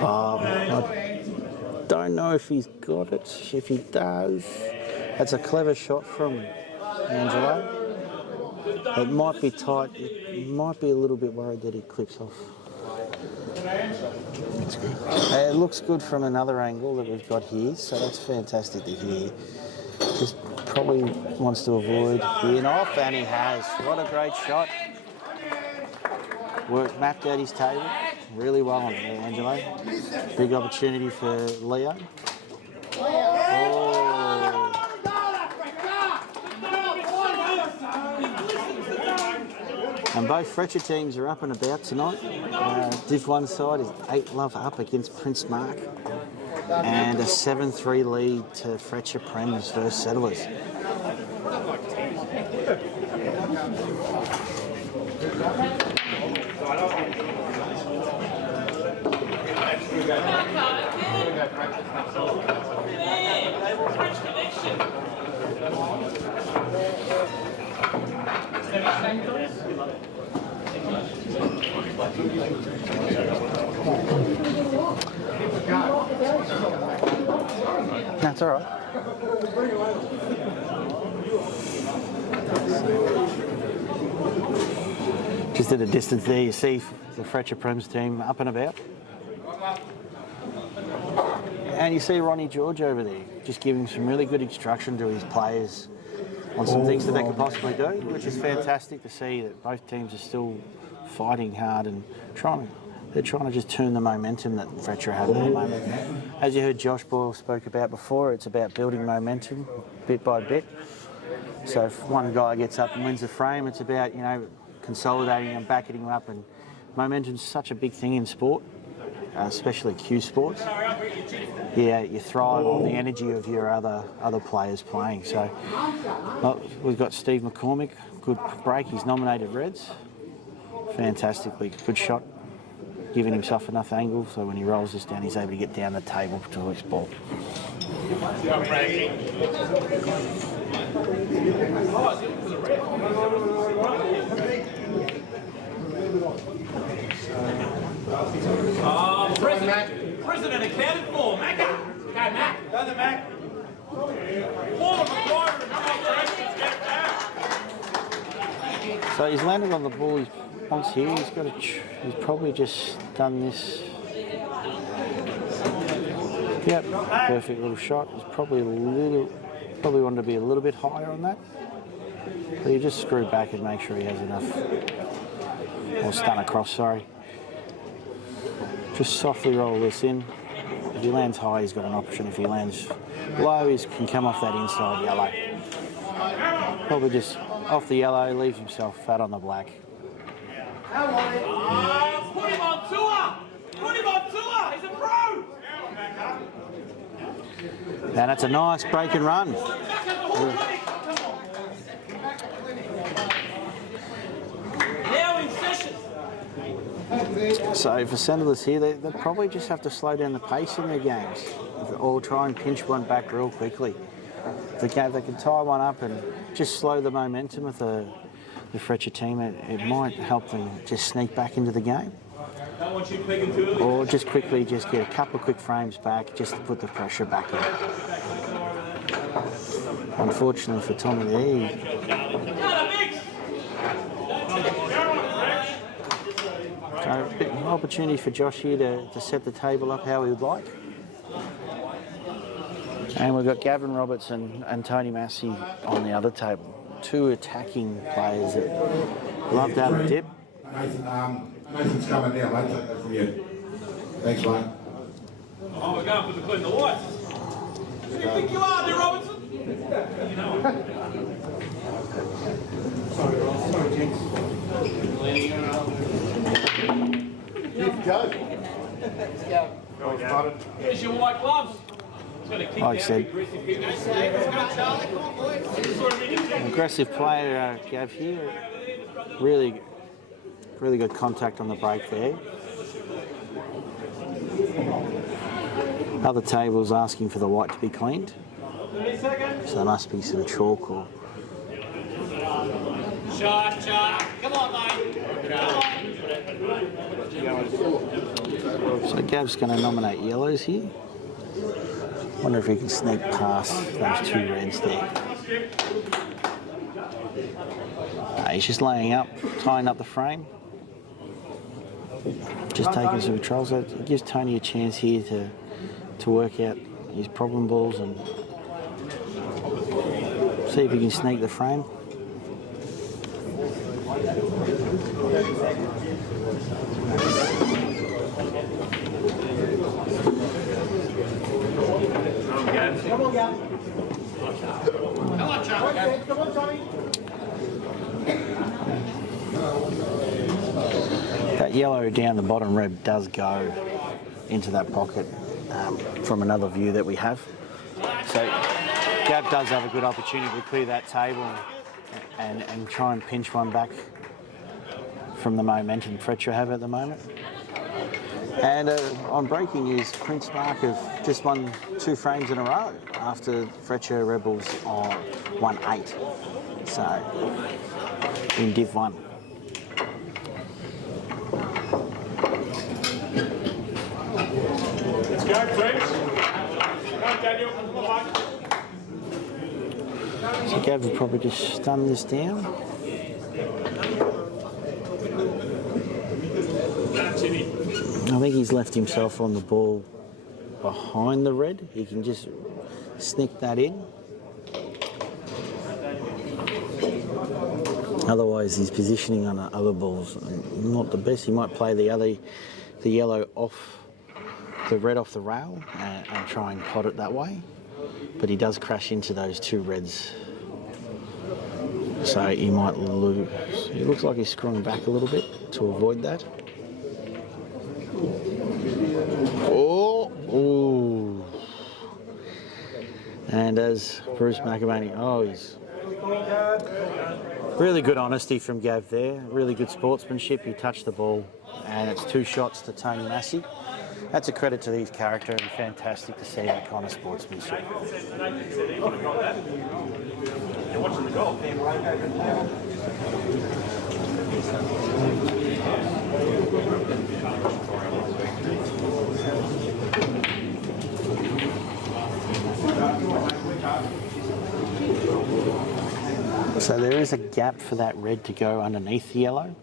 I don't know if he's got it. If he does, that's a clever shot from Angelo. It might be tight. It might be a little bit worried that he clips off. That's good. It looks good from another angle that we've got here, so that's fantastic to hear. Just probably wants to avoid being off, and he has. What a great shot. Mapped out his table really well on there, Angelo. Big opportunity for Leo. Oh. And both FRECCIA teams are up and about tonight. Div 1 side is 8-love up against Prince Mark, and a 7-3 lead to FRECCIA Prems versus Settlers. That's all right. Just at a distance there, you see the FRECCIA Prems team up and about. And you see Ronnie George over there, just giving some really good instruction to his players on some things that they could possibly do, which is fantastic to see that both teams are still fighting hard and they're trying to just turn the momentum that FRECCIA have at the moment. As you heard Josh Boyle spoke about before, it's about building momentum bit by bit. So if one guy gets up and wins the frame, it's about, you know, consolidating and backing him up, and momentum's such a big thing in sport, especially Q sports. Yeah, you thrive on the energy of your other players playing. So we've got Steve McCormick, good break, he's nominated Reds. Fantastically good shot, giving himself enough angle so when he rolls this down he's able to get down the table to his ball. President accounted for, Macca. Go, Mac. Go the Mac. Forward, McGuire, and operations get back. So he's landed on the ball. He's once here. He's probably just done this. Yep, perfect little shot. He's probably wanted to be a little bit higher on that. But you just screw back and make sure he has enough. Or stun across, sorry. Just softly roll this in. If he lands high, he's got an option. If he lands low, he can come off that inside yellow. Probably just off the yellow, leaves himself fat on the black. Put him on tour! Put him on tour! He's a pro! And that's a nice break and run. Now in session. So for Settlers here, they probably just have to slow down the pace in their games, or try and pinch one back real quickly. If they can tie one up and just slow the momentum of the FRECCIA team, it might help them just sneak back into the game. Or just quickly just get a couple of quick frames back just to put the pressure back in. Unfortunately for Tommy there, so a bit of an opportunity for Josh here to set the table up how he would like. And we've got Gavin Roberts and Tony Massey on the other table. Two attacking players that love to have a dip. Nathan's coming now, mate. Take that from you. Thanks, mate. Oh, we're going for the lights. Who do you think you are, there, Robertson? Sorry, gents. Go. Here's your white gloves. like I said, aggressive player Gav here. Really good contact on the break there. Other tables asking for the white to be cleaned. So there must be some chalk or... Shot. Come on, mate. So Gav's going to nominate yellows here. Wonder if he can sneak past those two reds there. He's just laying up, tying up the frame. Just taking some controls. So it gives Tony a chance here to work out his problem balls and see if he can sneak the frame. Come on, Gav. Come on, Tommy. That yellow down the bottom red does go into that pocket from another view that we have. So Gav does have a good opportunity to clear that table and try and pinch one back from the momentum FRECCIA have at the moment. And on breaking news, Prince Mark have just won 2 frames in a row after FRECCIA Rebels won 8. So in Div 1. Let's go, friends. Come on, Daniel. Come on, mate. So Gav will probably just stun this down. I think he's left himself on the ball behind the red. He can just sneak that in. Otherwise, his positioning on the other balls not the best. He might play the yellow off the red off the rail and try and pot it that way. But he does crash into those 2 reds. So he might lose. It looks like he's screwing back a little bit to avoid that. Oh, ooh. And as Bruce McAvaney, he's really good honesty from Gav there. Really good sportsmanship. He touched the ball, and it's 2 shots to Tony Massey. That's a credit to his character, and fantastic to see that kind of sportsmanship. You're watching the goal. So there is a gap for that red to go underneath the yellow.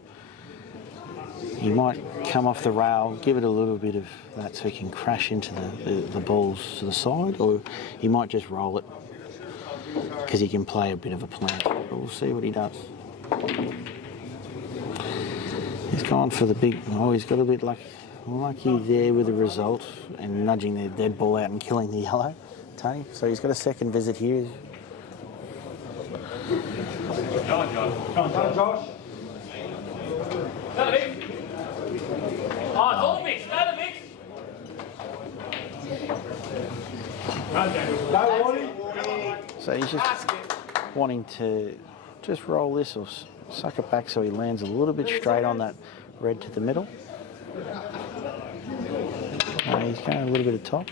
He might come off the rail, give it a little bit of that so he can crash into the balls to the side, or he might just roll it because he can play a bit of a plant. But we'll see what he does. He's gone for the big... he's got a bit lucky there with the result and nudging the dead ball out and killing the yellow, Tony. So he's got a second visit here. Come on, Josh. Another mix. Oh, it's all mixed. Another mix. No warning. So he's just wanting to just roll this or suck it back so he lands a little bit straight on that red to the middle. He's going a little bit of top.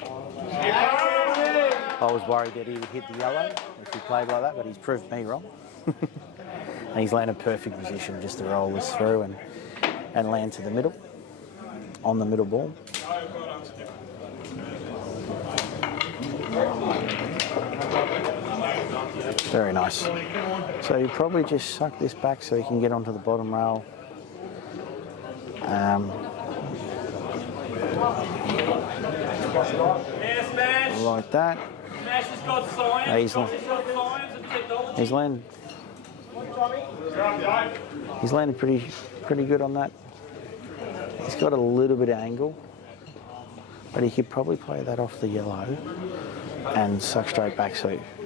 I was worried that he would hit the yellow if he played like that, but he's proved me wrong. And he's landed perfect position just to roll this through and land to the middle, on the middle ball. Very nice. So you probably just suck this back so he can get onto the bottom rail. Like that. He's landed pretty good on that. He's got a little bit of angle, but he could probably play that off the yellow and suck straight back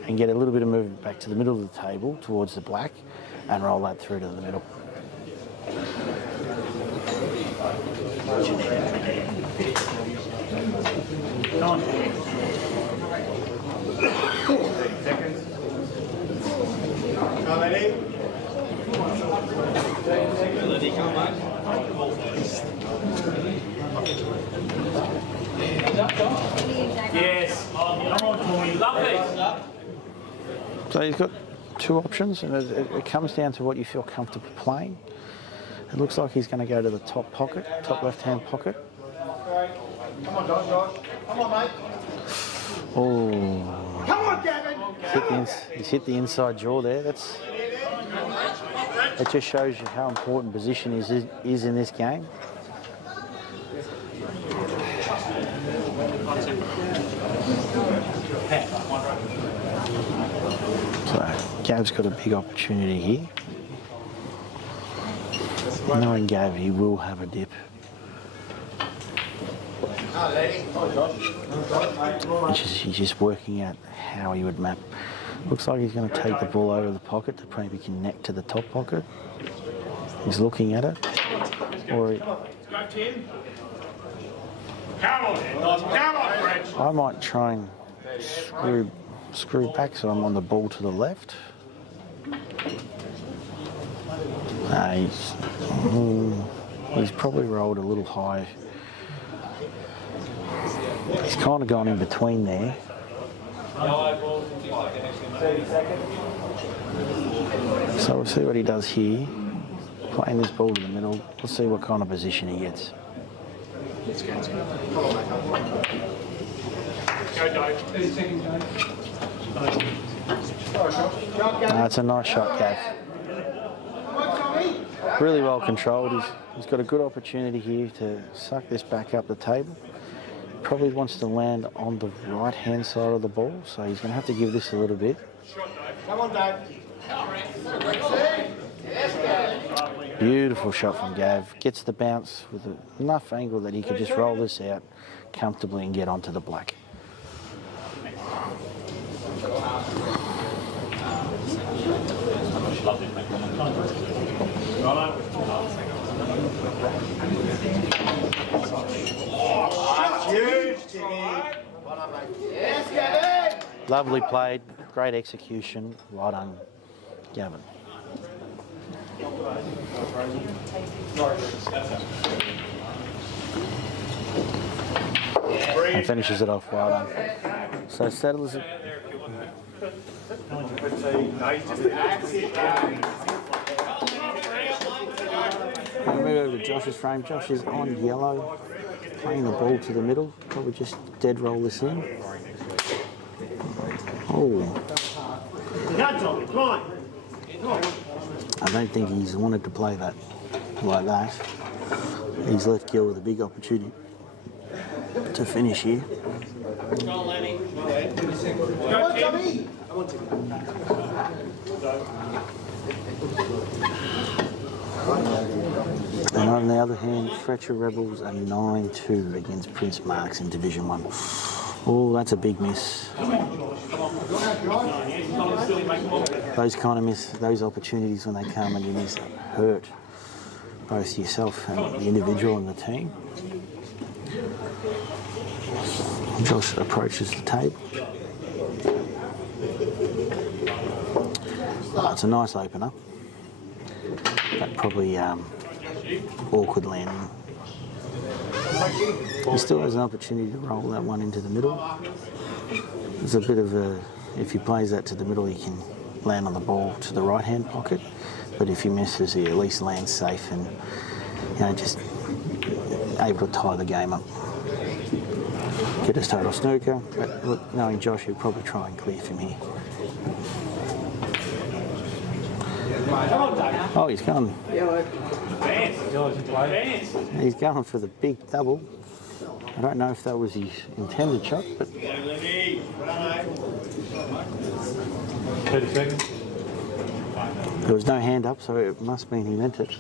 and get a little bit of movement back to the middle of the table towards the black and roll that through to the middle. So he's got two options, and it comes down to what you feel comfortable playing. It looks like he's going to go to the top pocket, top left-hand pocket. Come on, Josh. Come on, mate. Oh. Come on, Gavin. He's hit the inside jaw there. That just shows you how important position is in this game. So Gav's got a big opportunity here. Knowing Gav, he will have a dip. He's just working out how he would map. Looks like he's going to take the ball out of the pocket to maybe connect to the top pocket. He's looking at it. Or I might try and screw back so I'm on the ball to the left. He's probably rolled a little high. He's kind of gone in between there. So we'll see what he does here. Playing this ball to the middle. We'll see what kind of position he gets. That's a nice shot, Gav. Really well controlled. He's got a good opportunity here to suck this back up the table. Probably wants to land on the right-hand side of the ball, so he's going to have to give this a little bit. Come on, Dave. Beautiful shot from Gav. Gets the bounce with enough angle that he could just roll this out comfortably and get onto the black. Lovely played, great execution. Well done, Gavin. And finishes it off well done. So settles it. We'll move over to Josh's frame. Josh is on yellow, playing the ball to the middle. Probably just dead roll this in. Oh. I don't think he's wanted to play that like that. He's left Gill with a big opportunity to finish here. And on the other hand, FRECCIA Rebels are 9-2 against Prince Mark's in Division 1. Oh, that's a big miss. Those kind of those opportunities when they come and you miss hurt both yourself and the individual and the team. Josh approaches the tape. Oh, it's a nice opener. But probably awkward landing. He still has an opportunity to roll that one into the middle. There's a bit of a, if he plays that to the middle, he can land on the ball to the right-hand pocket. But if he misses, he at least lands safe and, you know, just able to tie the game up. Get his total snooker. But look, knowing Josh, he'll probably try and clear from here. Oh, he's gone. He's going for the big double. I don't know if that was his intended shot, but 30 seconds. There was no hand up, so it must mean he meant it.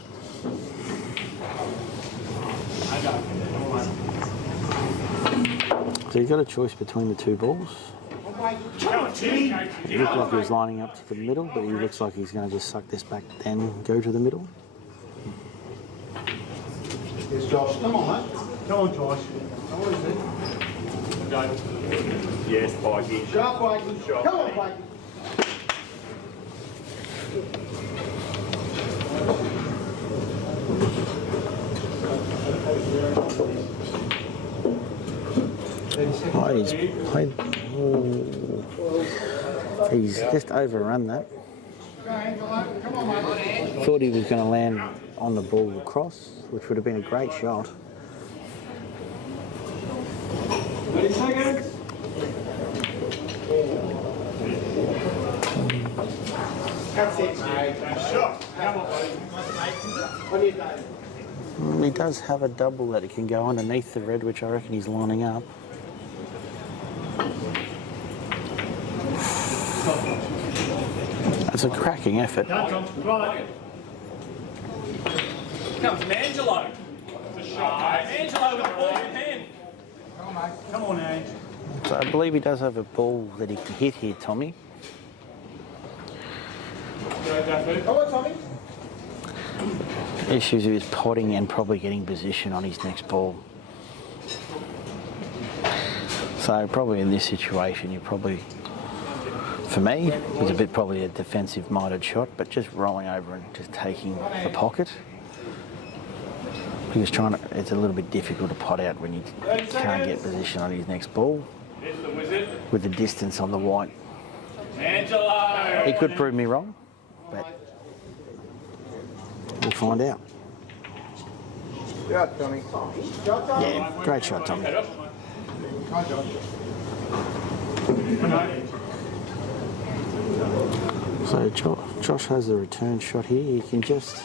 So he's got a choice between the two balls. It looked like he was lining up to the middle, but he looks like he's going to just suck this back, then go to the middle. Yes, Josh. Come on, mate. Come on, Josh. Yes, Pikey. Sharp, Pikey. Come on, Pikey. Oh, he's played He's just overrun that. Thought he was going to land on the ball across, which would have been a great shot. 30 seconds. That's it, mate. Shot. What do you think? He does have a double that he can go underneath the red, which I reckon he's lining up. That's a cracking effort. Comes from Angelo. It's a shot. Angelo with the ball in hand. Come on, mate. Come on, Ange. So I believe he does have a ball that he can hit here, Tommy. Come on, Tommy. Issues with his potting and probably getting position on his next ball. So probably in this situation, you probably, for me, it was a bit probably a defensive-minded shot, but just rolling over and just taking the pocket. He was trying to, it's a little bit difficult to pot out when you can't get position on his next ball. With the distance on the white. Angelo. He could prove me wrong, but we'll find out. Yeah, Tommy. Yeah, great shot, Tommy. So Josh has the return shot here. He can just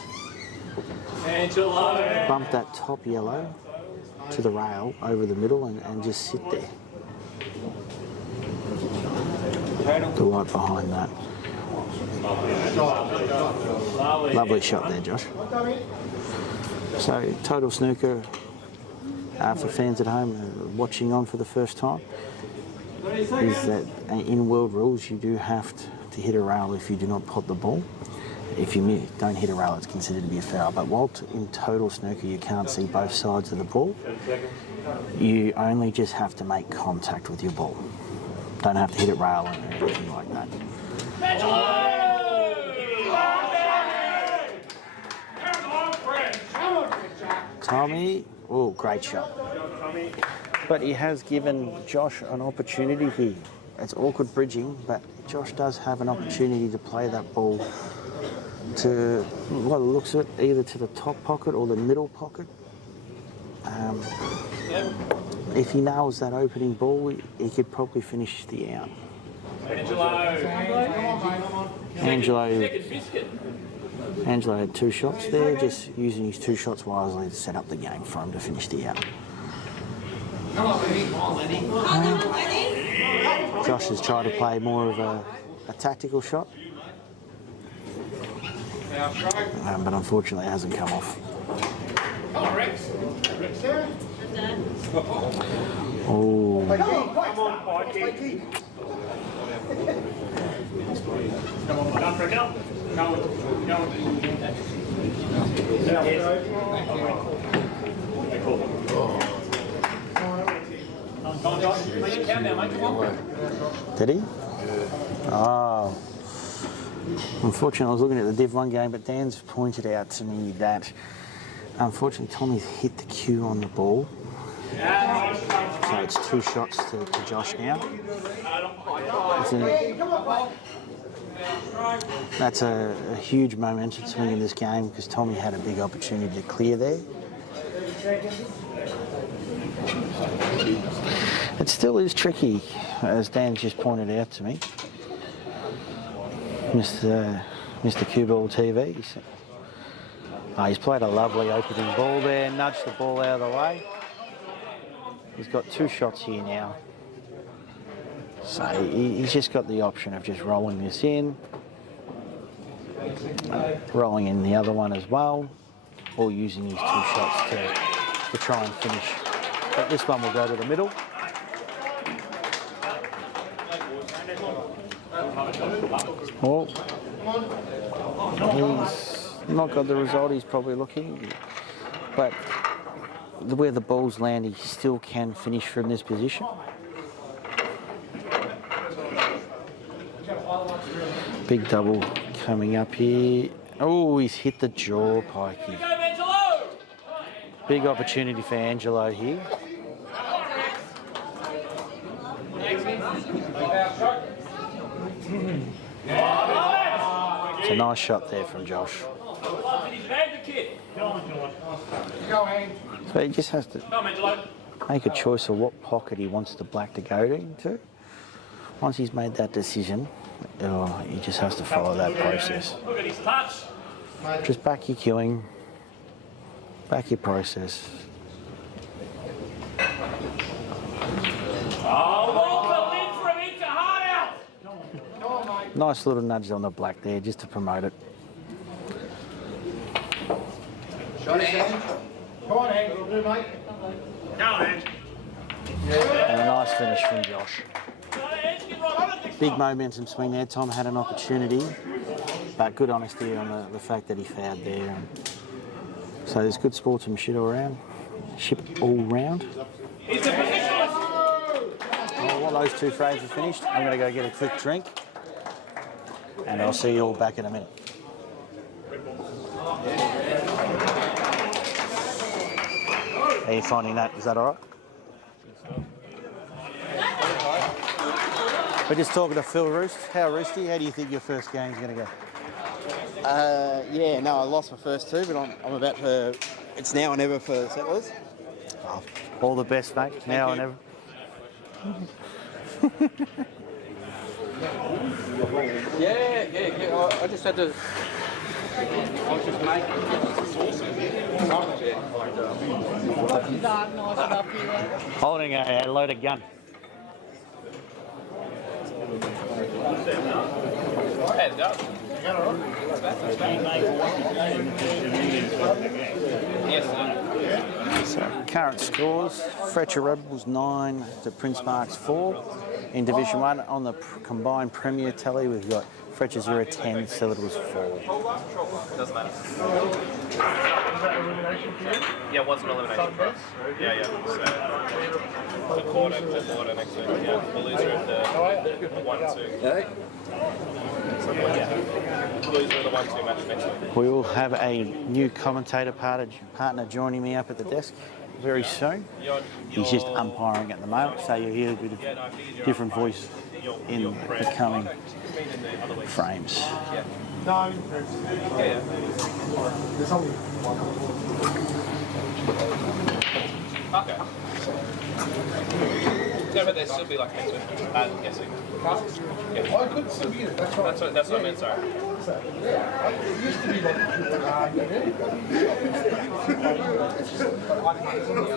Angelo. bump that top yellow to the rail over the middle and just sit there. The white behind that. Lovely shot there, Josh. So total snooker for fans at home watching on for the first time is that in world rules you do have to hit a rail if you do not pot the ball. If you don't hit a rail, it's considered to be a foul. But while in total snooker you can't see both sides of the ball, you only just have to make contact with your ball. Don't have to hit it rail and everything like that. Tommy, oh, great shot. But he has given Josh an opportunity here. It's awkward bridging, but Josh does have an opportunity to play that ball to, what it looks at, either to the top pocket or the middle pocket. If he nails that opening ball, he could probably finish the out. Angelo had two shots there, just using his two shots wisely to set up the game for him to finish the out. Josh has tried to play more of a tactical shot, but unfortunately it hasn't come off. Oh. Come on, Pikey. Come on, done for a count. Go. Did he? Oh. Unfortunately, I was looking at the Div 1 game, but Dan's pointed out to me that unfortunately Tommy's hit the cue on the ball. So it's two shots to Josh now. That's a huge momentum swing in this game because Tommy had a big opportunity to clear there. It still is tricky, as Dan just pointed out to me. Mr. CueballTV. He's played a lovely opening ball there, nudged the ball out of the way. He's got two shots here now. So he's just got the option of just rolling this in, rolling in the other one as well, or using his two shots to try and finish. But this one will go to the middle. Well, he's not got the result he's probably looking, but where the balls land, he still can finish from this position. Big double coming up here. Oh, he's hit the jaw, Pikey. Big opportunity for Angelo here. It's a nice shot there from Josh. So he just has to make a choice of what pocket he wants the black to go into. Once he's made that decision, he just has to follow that process. Look at his touch. Just back your queuing, back your process. Oh, Walter Lindstrom hits your heart out. Nice little nudge on the black there just to promote it. Shot Ange. Come on, Ange. It'll do, mate. Go, Ange. And a nice finish from Josh. Big momentum swing there. Tom had an opportunity, but good honesty on the fact that he fouled there. So there's good sportsmanship all round. Oh, while those two frames are finished, I'm going to go get a quick drink, and I'll see you all back in a minute. How are you finding that? Is that all right? We're just talking to Phil Roost. How Roosty? How do you think your first game's going to go? Yeah, no, I lost my first two, but I'm about to. It's now or never for Settlers. Oh, all the best, mate. Now and ever. Yeah. I just had to. I was just making. Holding a loaded gun. So current scores: FRECCIA Rebels 9 to Prince Marks 4. In Division 1 on the combined Premier tally, we've got FRECCIA 0-10, Citadels 4. Doesn't matter. Yeah, it was an elimination for us. Yeah. So the quarter next week. Yeah, the loser of the 1-2. Hey. Loser of the 1-2 match next week. We will have a new commentator partner joining me up at the desk very soon. He's just umpiring at the moment, so you'll hear a bit of different voice in the coming frames. No. There's only Okay. No, but there still be like next week, I'm guessing. Yeah. I couldn't still be it. That's right. That's what I meant, sorry. Yeah, it used to be like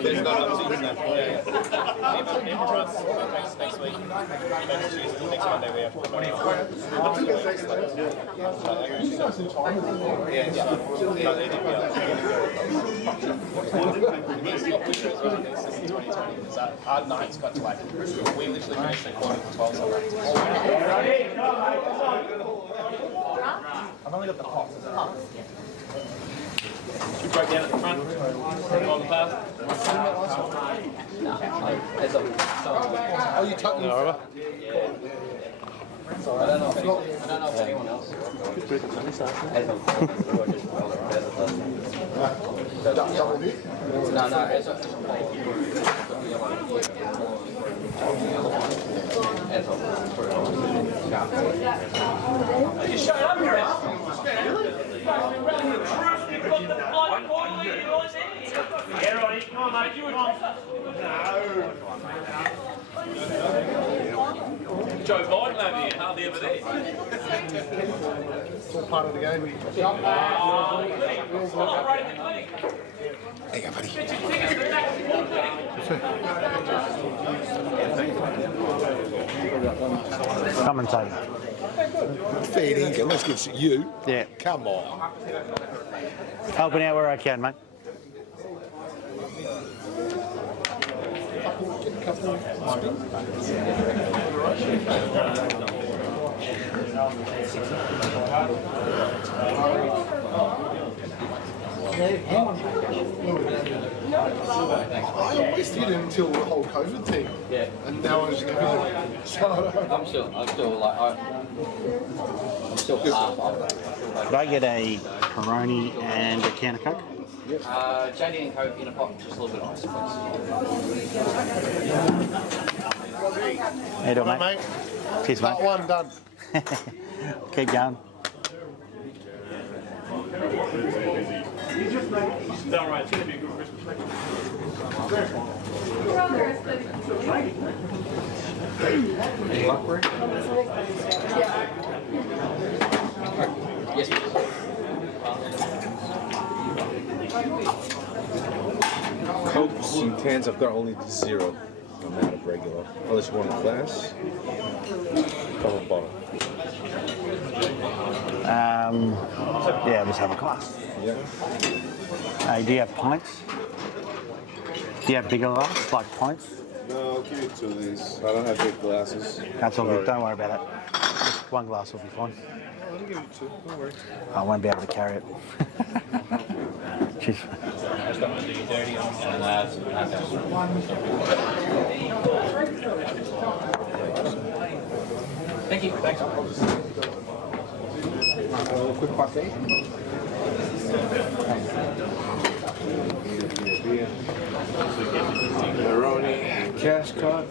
There's not upseats now. Yeah. Even for us, next week, next Monday we have to provide. Yeah. DDPL. He's got pusher as well against us in 2020. Because our nights got to like, we literally finished at 11:45 somewhere. I've only got the pots. You break down at the front. On the path. Oh, you tuck me. I don't know if anyone else. You shut up here. Yeah, right. Come on, mate. You were on. Joe Biden over here, hardly ever there. It's all part of the game. Operating the clinic. There you go, buddy. Get your tickets to the back of the clinic. Commentator. Fair dinkum, let's get you. Yeah. Come on. Helping out where I can, mate. I always did until the whole COVID thing. Yeah. And now I just go. So I'm still half up. Could I get a Peroni and a can of Coke? JD and Coke in a pot, just a little bit of ice, please. How you doing, mate? Cheers, mate. One done. Keep going. Done right. It's going to be a good Christmas. Yes, please. Cokes and cans, I've got only 0. I'm out of regular. Unless you want a glass. Couple bottle. Yeah, just have a glass. Yeah. Do you have pints? Do you have bigger glass, like pints? No, I'll give you 2 of these. I don't have big glasses. That's all good. Don't worry about it. Just one glass will be fine. I'll give you 2. Don't worry. I won't be able to carry it. Cheers. Thank you. Thanks. Quick parfait. Macaroni, cash card.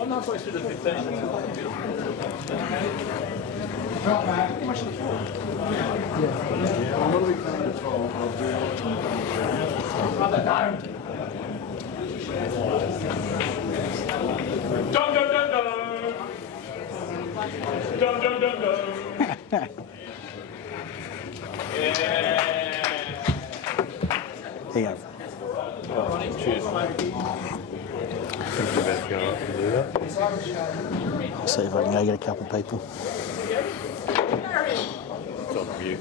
I'm not supposed to do the 15. Dum dum dum dum. Dum dum dum dum. Here you go. Cheers. I'll see if I can go get a couple of people. It's on mute.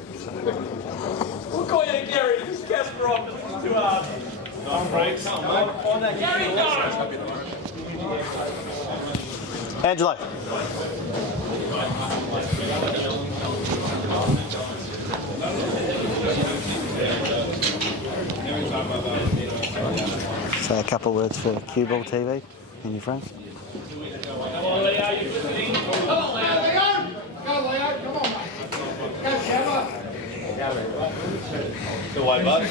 We'll call you Gary. This Kasparov is too hard. No breaks. Gary, no! Angelo. Say a couple of words for CueballTV and your friends. Come on, Leo, you listening? Come on, Leo. Go, Leo. Come on, mate. Go, Good way, bud.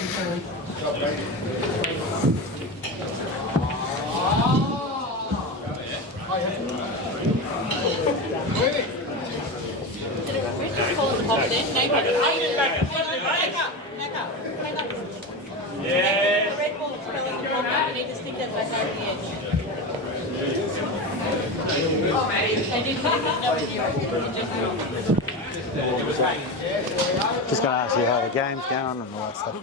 Yeah. Red ball is spelling wrong. You need to stick that back over the edge. And you can't know if you're Just going to ask you how the game's going and all that stuff.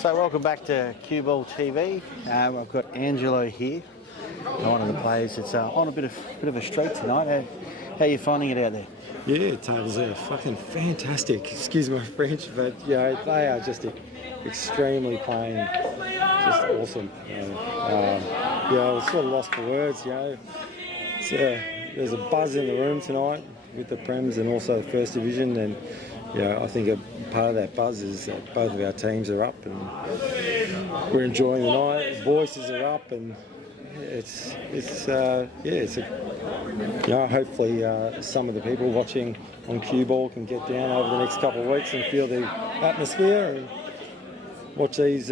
So welcome back to CueballTV. I've got Angelo here, one of the players. It's on a bit of a streak tonight. How are you finding it out there? Yeah, tables are fucking fantastic. Excuse my French, but yeah, they are just extremely playing, just awesome. I was sort of lost for words. There's a buzz in the room tonight with the Prems and also the First Division, and I think a part of that buzz is that both of our teams are up and we're enjoying the night. Voices are up, and hopefully some of the people watching on Cueball can get down over the next couple of weeks and feel the atmosphere and watch these.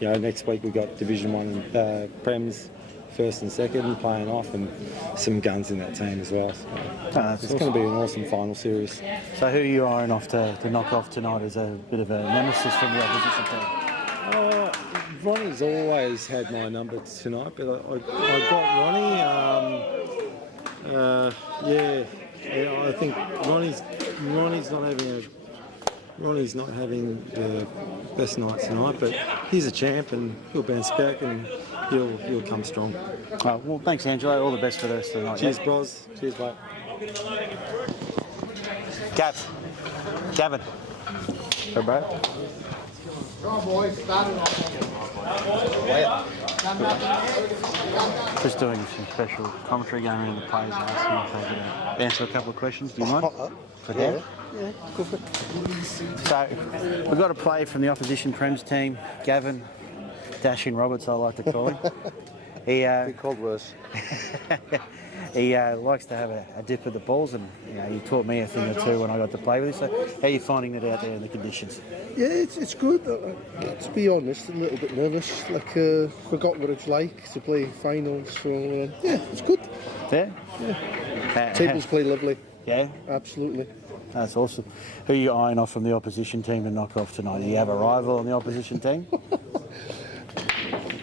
Next week we've got Division 1 Prems, first and second playing off, and some guns in that team as well. So it's going to be an awesome final series. So who are you eyeing off to knock off tonight as a bit of a nemesis from the opposition team? Ronnie's always had my number tonight, but I got Ronnie. I think Ronnie's not having the best night tonight, but he's a champ and he'll bounce back and he'll come strong. Well, thanks, Angelo. All the best for the rest of the night. Cheers, bros. Cheers, mate. Gav. Gavin. Hey, bro. Come on, boys. Starting off. Just doing some special commentary going into the players and asking if they can answer a couple of questions. Do you mind? For now? Yeah, go for it. So, we've got a player from the opposition Prem's team, Gavin Dashing Roberts, I like to call him. He called worse. he likes to have a dip at the balls, and he taught me a thing or two when I got to play with him. So, how are you finding it out there in the conditions? Yeah, it's good. To be honest, a little bit nervous. Forgot what it's like to play finals. So yeah, it's good. Yeah. Tables play lovely. Yeah. Absolutely. That's awesome. Who are you eyeing off from the opposition team to knock off tonight? Do you have a rival on the opposition team?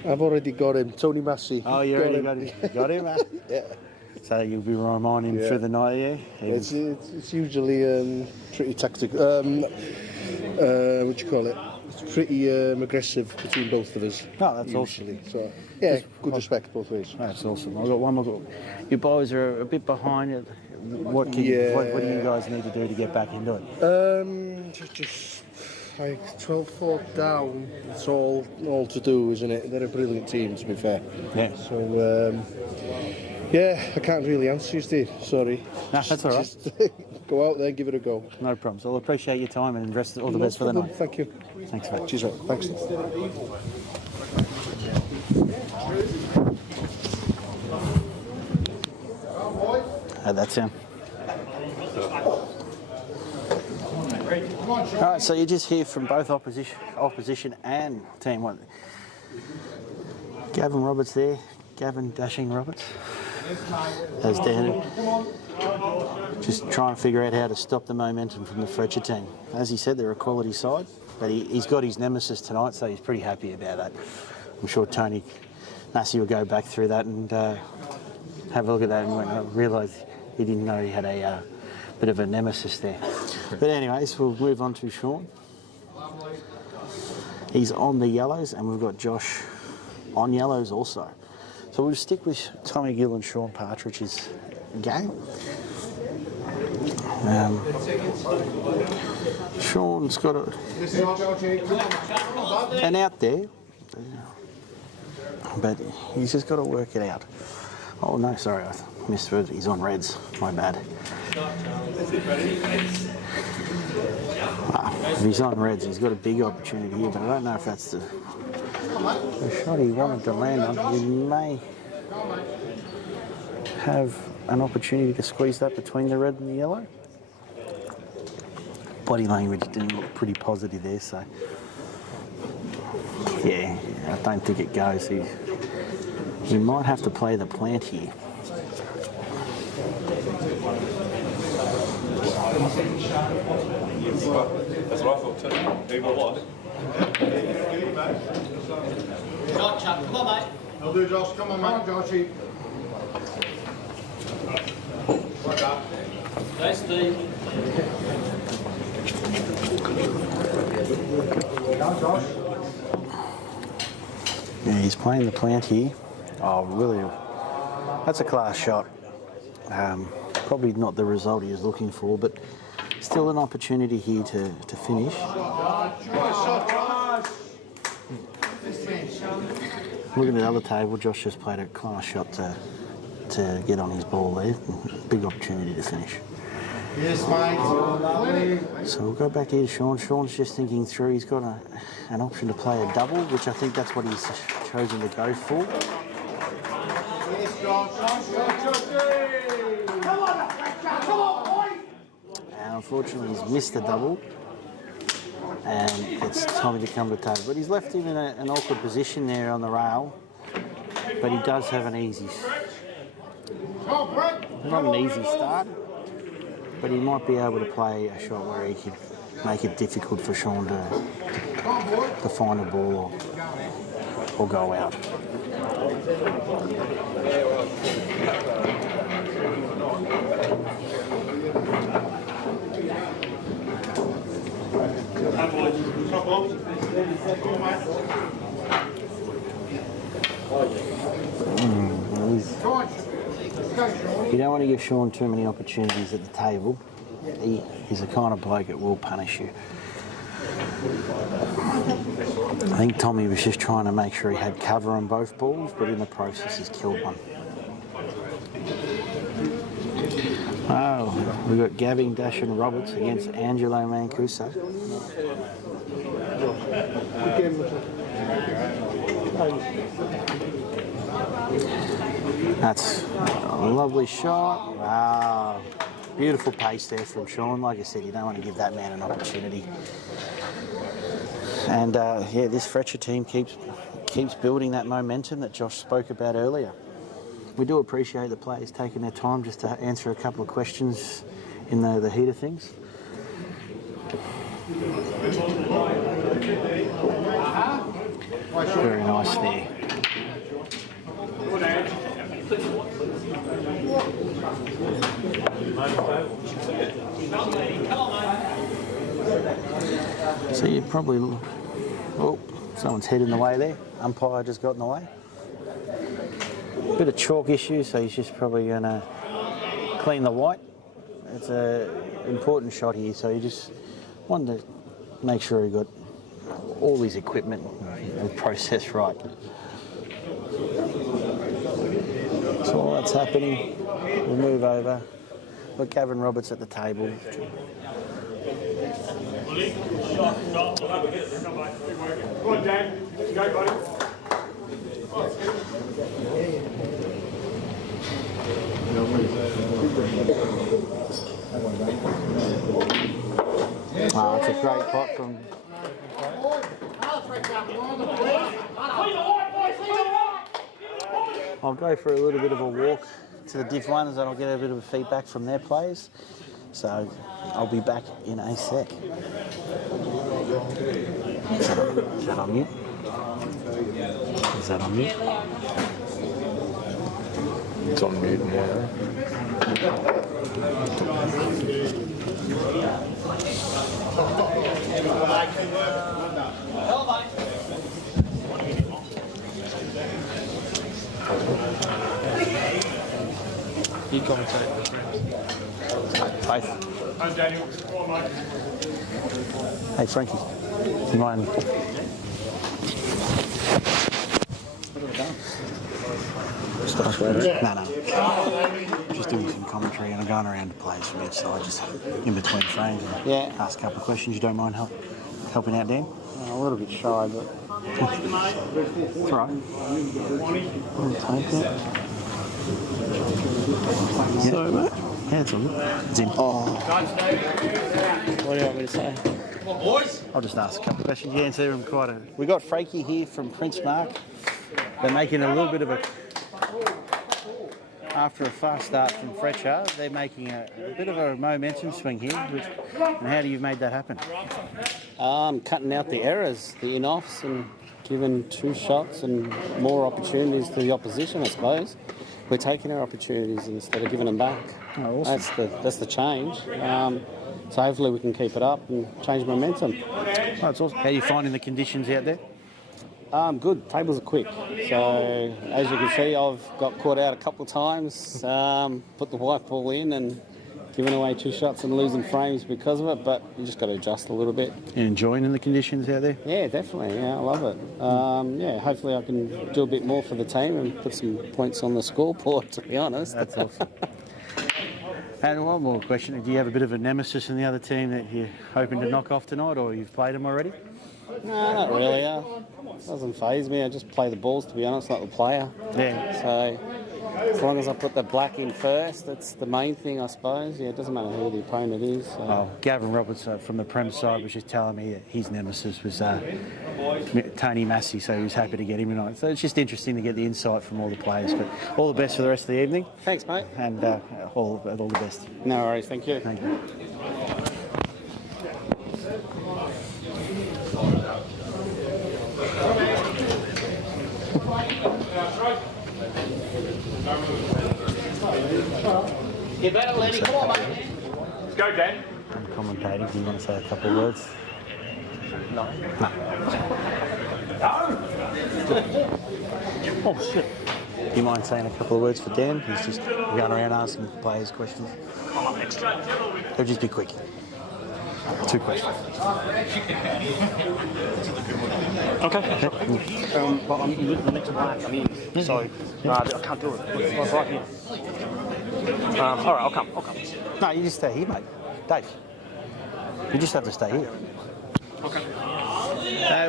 I've already got him, Tony Massey. Oh, you already got him. You got him, eh? Yeah. So you'll be reminding him through the night, yeah? It's usually pretty tactical. What do you call it? It's pretty aggressive between both of us. No, that's usually. So yeah, good respect both ways. That's awesome. I've got one more. You boys are a bit behind. What do you guys need to do to get back into it? Just like 12-4 down. It's all to do, isn't it? They're a brilliant team, to be fair. Yeah. So yeah, I can't really answer you, Steve. Sorry. No, that's all right. Just go out there and give it a go. No problems. I'll appreciate your time and all the best for the night. Thank you. Thanks, mate. Cheers, mate. Thanks. How'd that sound? All right, so you just hear from both opposition and team. What? Gavin Roberts there, Gavin Dashing Roberts. As Dan, just trying to figure out how to stop the momentum from the FRECCIA team. As he said, they're a quality side, but he's got his nemesis tonight, so he's pretty happy about that. I'm sure Tony Massey will go back through that and have a look at that and realise he didn't know he had a bit of a nemesis there. But anyways, we'll move on to Sean. He's on the yellows, and we've got Josh on yellows also. So we'll stick with Tommy Gill and Sean Partridge's game. Sean's got an out there, but he's just got to work it out. Oh no, sorry, I misread. He's on reds. My bad. If he's on reds, he's got a big opportunity here, but I don't know if that's the shot he wanted to land on. He may have an opportunity to squeeze that between the red and the yellow. Body language didn't look pretty positive there, so yeah, I don't think it goes. He might have to play the plant here. That's what I thought too. Even what? Shot, Chuck. Come on, mate. I'll do, Josh. Come on, mate. Joshy. Thanks, Steve. Yeah, he's playing the plant here. Oh, really? That's a class shot. Probably not the result he was looking for, but still an opportunity here to finish. Looking at the other table, Josh just played a class shot to get on his ball there. Big opportunity to finish. Yes, mate. So we'll go back here to Sean. Sean's just thinking through. He's got an option to play a double, which I think that's what he's chosen to go for. Yes, Josh. Come on, boy. And unfortunately, he's missed the double. And it's time to come to the table. But he's left him in an awkward position there on the rail. But he does have an easy, not an easy start, but he might be able to play a shot where he could make it difficult for Sean to find a ball or go out. You don't want to give Sean too many opportunities at the table, he's the kind of bloke that will punish you. I think Tommy was just trying to make sure he had cover on both balls, but in the process he's killed one. Oh, we've got Gavin Dashin Roberts against Angelo Mancuso. That's a lovely shot. Wow. Beautiful pace there from Sean. Like I said, you don't want to give that man an opportunity. And yeah, this FRECCIA team keeps building that momentum that Josh spoke about earlier. We do appreciate the players taking their time just to answer a couple of questions in the heat of things. Very nice there. So you probably, oh, someone's head in the way there. Umpire just got in the way. Bit of chalk issue, so he's just probably going to clean the white. It's an important shot here, so he just wanted to make sure he got all his equipment and process right. So while that's happening, we'll move over. Got Gavin Roberts at the table. Come on, Dan. Go, buddy. Ah, it's a great pot from... I'll go for a little bit of a walk to the Div 1s and I'll get a bit of feedback from their players. So I'll be back in a sec. Is that on mute? Is that on mute? It's on mute now. You commentate. Hi. I'm Daniel. Come on, mate. Hey, Frankie. Do you mind? No. Just doing some commentary and I'm going around to players from each side, just in between frames. And Yeah. ask a couple of questions. You don't mind helping out, Dan? A little bit shy, but It's all right. I'll take it. Sorry, mate. Yeah, it's all good. It's in. Oh. What do you want me to say? Come on, boys. I'll just ask a couple of questions. Yeah, answer them quite a... We got FRECCIA here from Prince Mark. They're making a little bit of a... After a fast start from FRECCIA, they're making a bit of a momentum swing here. And how do you made that happen? Cutting out the errors, the in-offs, and giving 2 shots and more opportunities to the opposition, I suppose. We're taking our opportunities instead of giving them back. Oh, awesome. That's the change. So hopefully we can keep it up and change momentum. Oh, that's awesome. How are you finding the conditions out there? Good. Tables are quick. So as you can see, I've got caught out a couple of times, put the white ball in and given away 2 shots and losing frames because of it, but you just got to adjust a little bit. You enjoying the conditions out there? Yeah, definitely. Yeah, I love it. Yeah, hopefully I can do a bit more for the team and put some points on the scoreboard, to be honest. That's awesome. And one more question. Do you have a bit of a nemesis in the other team that you're hoping to knock off tonight, or you've played them already? No, not really. It doesn't faze me. I just play the balls, to be honest, not the player. Yeah. So as long as I put the black in first, that's the main thing, I suppose. Yeah, it doesn't matter who the opponent is. So. Oh, Gavin Roberts from the Prem side was just telling me that his nemesis was Tony Massey, so he was happy to get him tonight. So it's just interesting to get the insight from all the players. But all the best for the rest of the evening. Thanks, mate. And all the best. No worries. Thank you. Thank you. You better let me come on, mate. Let's go, Dan. I'm commentating. Do you want to say a couple of words? No. Oh, shit. Do you mind saying a couple of words for Dan? He's just going around asking players questions. I'm up next. They'll just be quick. 2 questions. Okay. But I'm with the next black. I'm in. So I can't do it. It's right here. All right, I'll come. No, you just stay here, mate. Dave. You just have to stay here. Okay.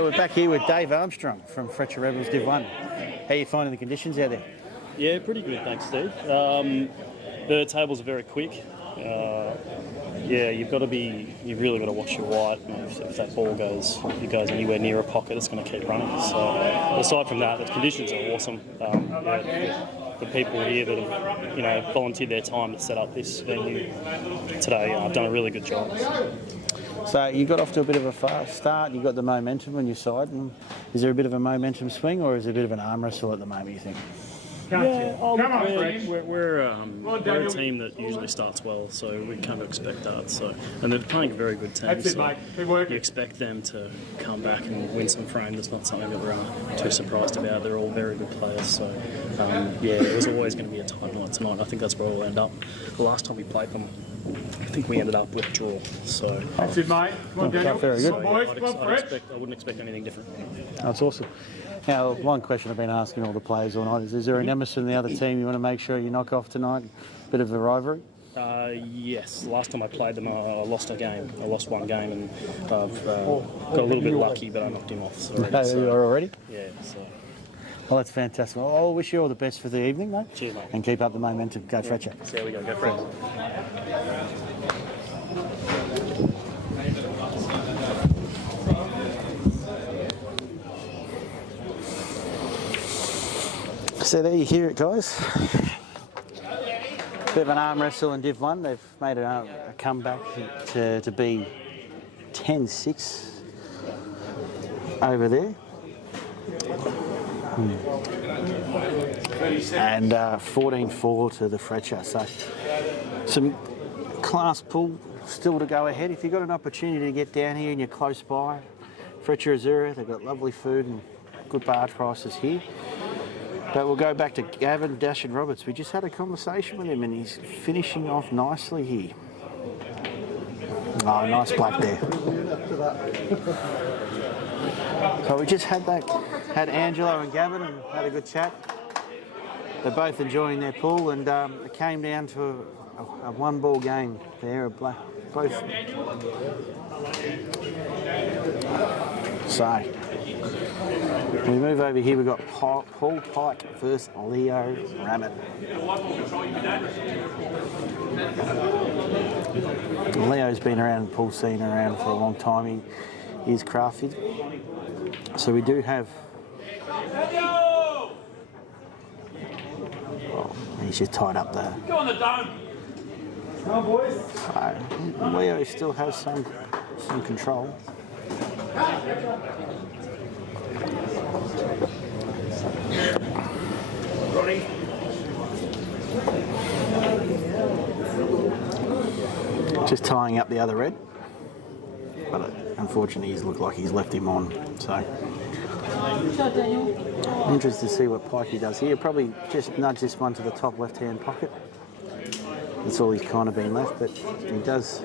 We're back here with Dave Armstrong from FRECCIA Rebels Div 1. How are you finding the conditions out there? Yeah, pretty good, thanks, Steve. The tables are very quick. Yeah, you've really got to watch your white. If that ball goes anywhere near a pocket, it's going to keep running. So aside from that, the conditions are awesome. The people here that have, volunteered their time to set up this venue today have done a really good job. So you got off to a bit of a fast start. You got the momentum on your side. And is there a bit of a momentum swing, or is it a bit of an arm wrestle at the moment, you think? Yeah, we're a team that usually starts well, so we kind of expect that. So, and they're playing a very good team, so you expect them to come back and win some frames. It's not something that we're too surprised about. They're all very good players, so yeah, it was always going to be a tight night tonight. I think that's where we'll end up. The last time we played them, I think we ended up with a draw. So that's it, mate. Come on, Daniel. Very good. I wouldn't expect anything different. That's awesome. Now, one question I've been asking all the players all night is there a nemesis in the other team you want to make sure you knock off tonight? Bit of a rivalry? Yes. Last time I played them, I lost a game. I lost one game, and I've got a little bit lucky, but I knocked him off Already? Yeah. So. Well, that's fantastic. Well, I'll wish you all the best for the evening, mate. Cheers, mate. And keep up the momentum. Go FRECCIA. There we go. Go FRECCIA. So there you hear it, guys. Bit of an arm wrestle in Div 1. They've made a comeback to be 10-6 over there. And 14-4 to the FRECCIA. So some class pull still to go ahead. If you've got an opportunity to get down here and you're close by, FRECCIA AZZURRA, they've got lovely food and good bar prices here. But we'll go back to Gavin Dashin Roberts. We just had a conversation with him and he's finishing off nicely here. Oh, nice black there. So we just had Angelo and Gavin and had a good chat. They're both enjoying their pool and it came down to a one-ball game there, both. So we move over here, we've got Paul Pike versus Leo Ramett. Leo's been around the pool scene for a long time. He's crafted. So we do have... Oh, he's just tied up there. Go on the dome. Come on, boys. So Leo still has some control. Ronnie. Just tying up the other red. But unfortunately, he's looked like he's left him on. So I'm interested to see what Pikey does here. Probably just nudge this one to the top left-hand pocket. That's all he's kind of been left, but he does.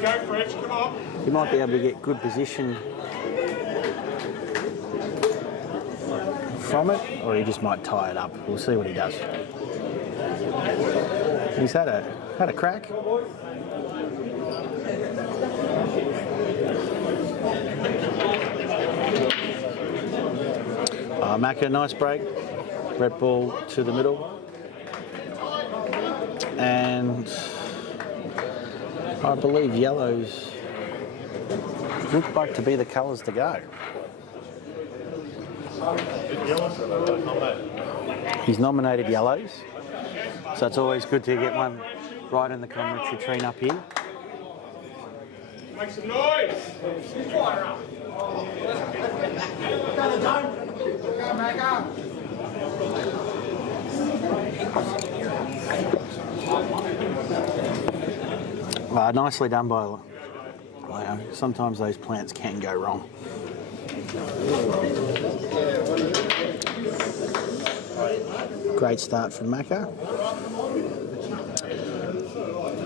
Go, French, come on. He might be able to get good position from it, or he just might tie it up. We'll see what he does. He's had a crack. Macca, nice break. Red ball to the middle. And I believe yellows look like to be the colours to go. He's nominated yellows, so it's always good to get one right in the commentary train up here. Make some noise. Fire up. Nicely done by Leo. Sometimes those plants can go wrong. Great start from Macca.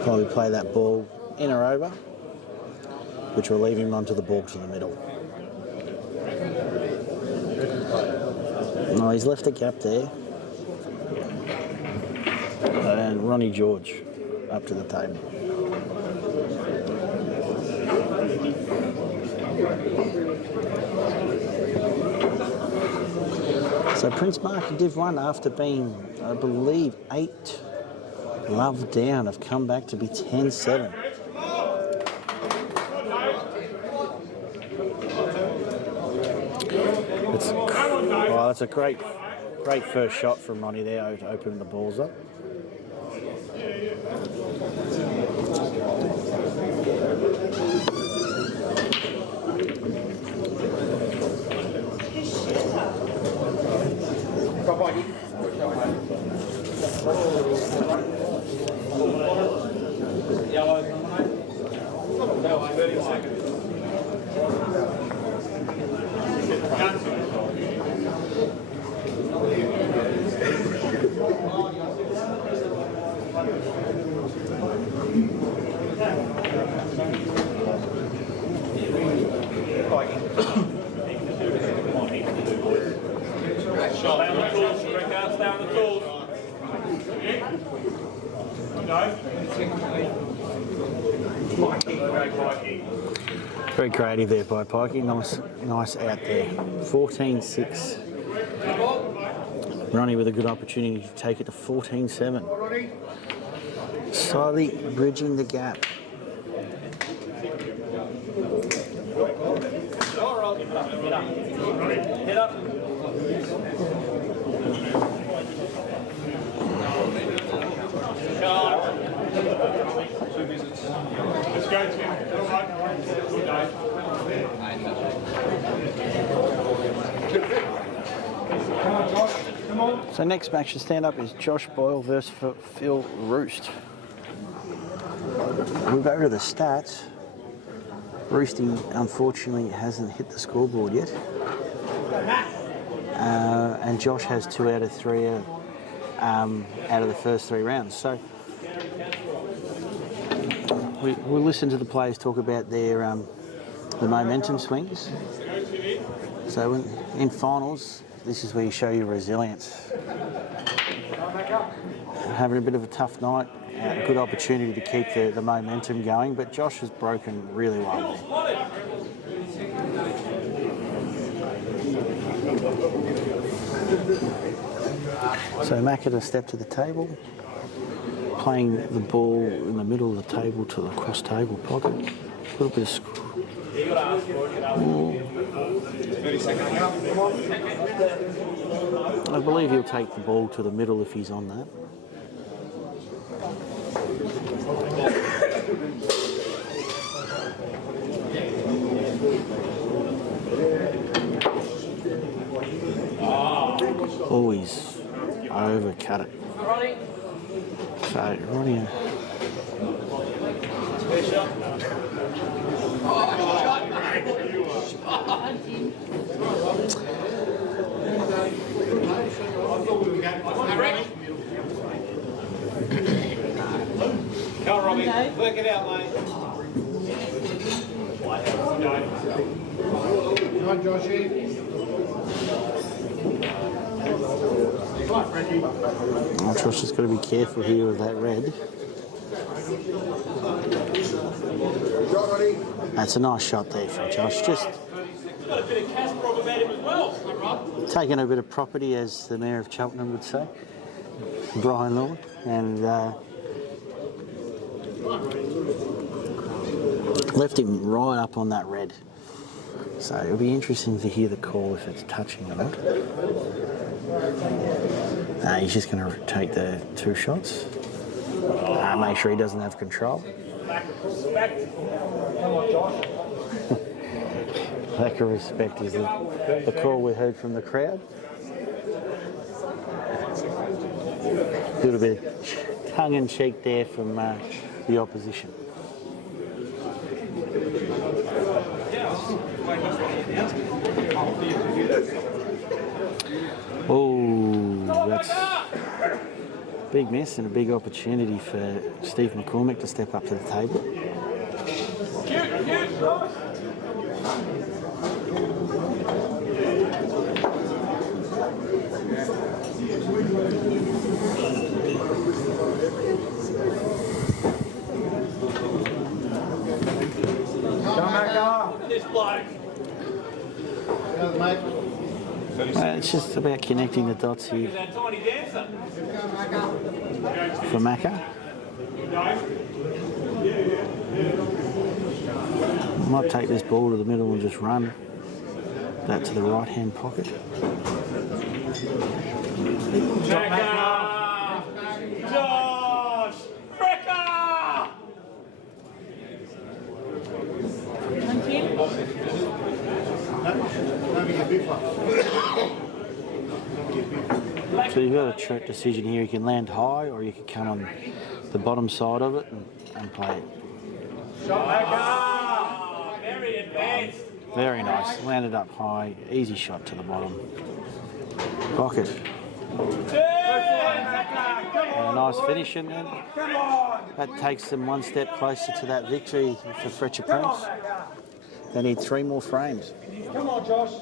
Probably play that ball in or over, which will leave him onto the ball to the middle. No, he's left a gap there. And Ronnie George up to the table. So Prince Mark and Div 1, after being, I believe, 8 love down, have come back to be 10-7. Well, that's a great first shot from Ronnie there to open the balls up. Very creative there by Pikey. Nice out there. 14-6. Ronnie with a good opportunity to take it to 14-7. Slightly bridging the gap. Head up. Let's go, Tim. Good day. Come on, Josh. Come on. So next match to stand up is Josh Boyle versus Phil Roost. We'll go to the stats. Roosty unfortunately hasn't hit the scoreboard yet. And Josh has 2 out of 3 out of the first 3 rounds. So we'll listen to the players talk about their the momentum swings. So in finals, this is where you show your resilience. Having a bit of a tough night, good opportunity to keep the momentum going, but Josh has broken really well. So Macca to step to the table, playing the ball in the middle of the table to the cross table pocket. A little bit of I believe he'll take the ball to the middle if he's on that. Always overcut it. So Ronnie. Come on, Robbie. Work it out, mate. Come on, Joshy. Josh has got to be careful here with that red. That's a nice shot there from Josh. Just Got a bit of cash problem about him as well, Rob. taking a bit of property, as the Mayor of Cheltenham would say, Brian Lord, and left him right up on that red. So it'll be interesting to hear the call if it's touching or not. He's just going to take the 2 shots. Make sure he doesn't have control. Lack of respect is the call we heard from the crowd. A little bit of tongue-in-cheek there from the opposition. big miss and a big opportunity for Steve McCormick to step up to the table. This bloke. It's just about connecting the dots here That tiny dancer. for Macca. Might take this ball to the middle and just run that to the right hand pocket. Josh! Frecker! So you've got a trick decision here. You can land high or you can come on the bottom side of it and play it. Very advanced. Very nice. Landed up high. Easy shot to the bottom. Pocket. And a nice finish in there. That takes them one step closer to that victory for FRECCIA Prems. They need 3 more frames. Come on, Josh.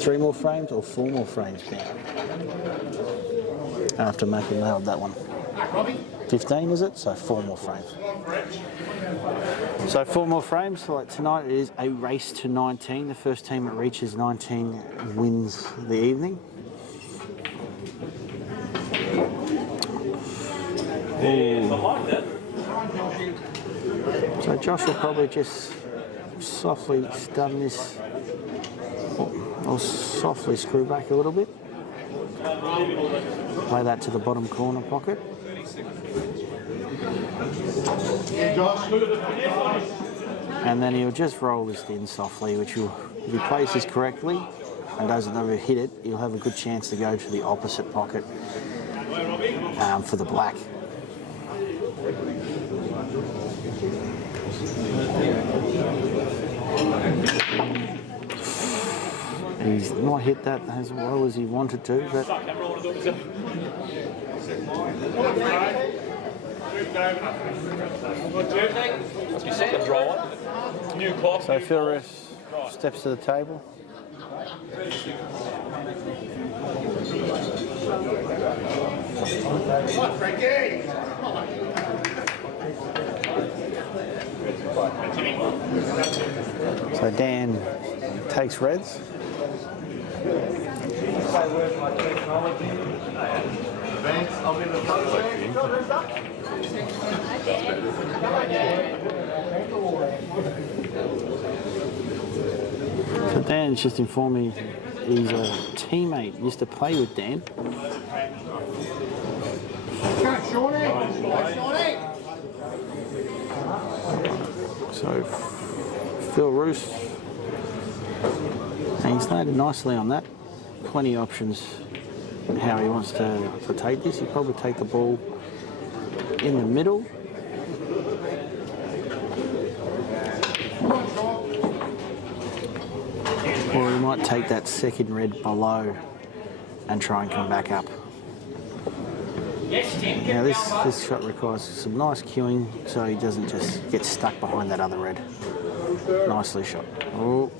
3 more frames or 4 more frames now? After making nailed that one. 15 is it? So 4 more frames. So 4 more frames. So like tonight it is a race to 19. The first team that reaches 19 wins the evening. So Josh will probably just softly stun this, or softly screw back a little bit. Play that to the bottom corner pocket. And then he'll just roll this in softly, which will, if he plays this correctly and doesn't ever hit it, he'll have a good chance to go to the opposite pocket for the black. He's not hit that as well as he wanted to, but so Phil Ress steps to the table. So Dan takes reds. So Dan's just informed me he's a teammate, used to play with Dan. So Phil Roos, and he's landed nicely on that. Plenty of options how he wants to take this. He'll probably take the ball in the middle. Or he might take that second red below and try and come back up. Now this shot requires some nice cueing so he doesn't just get stuck behind that other red. Nicely shot. Oh,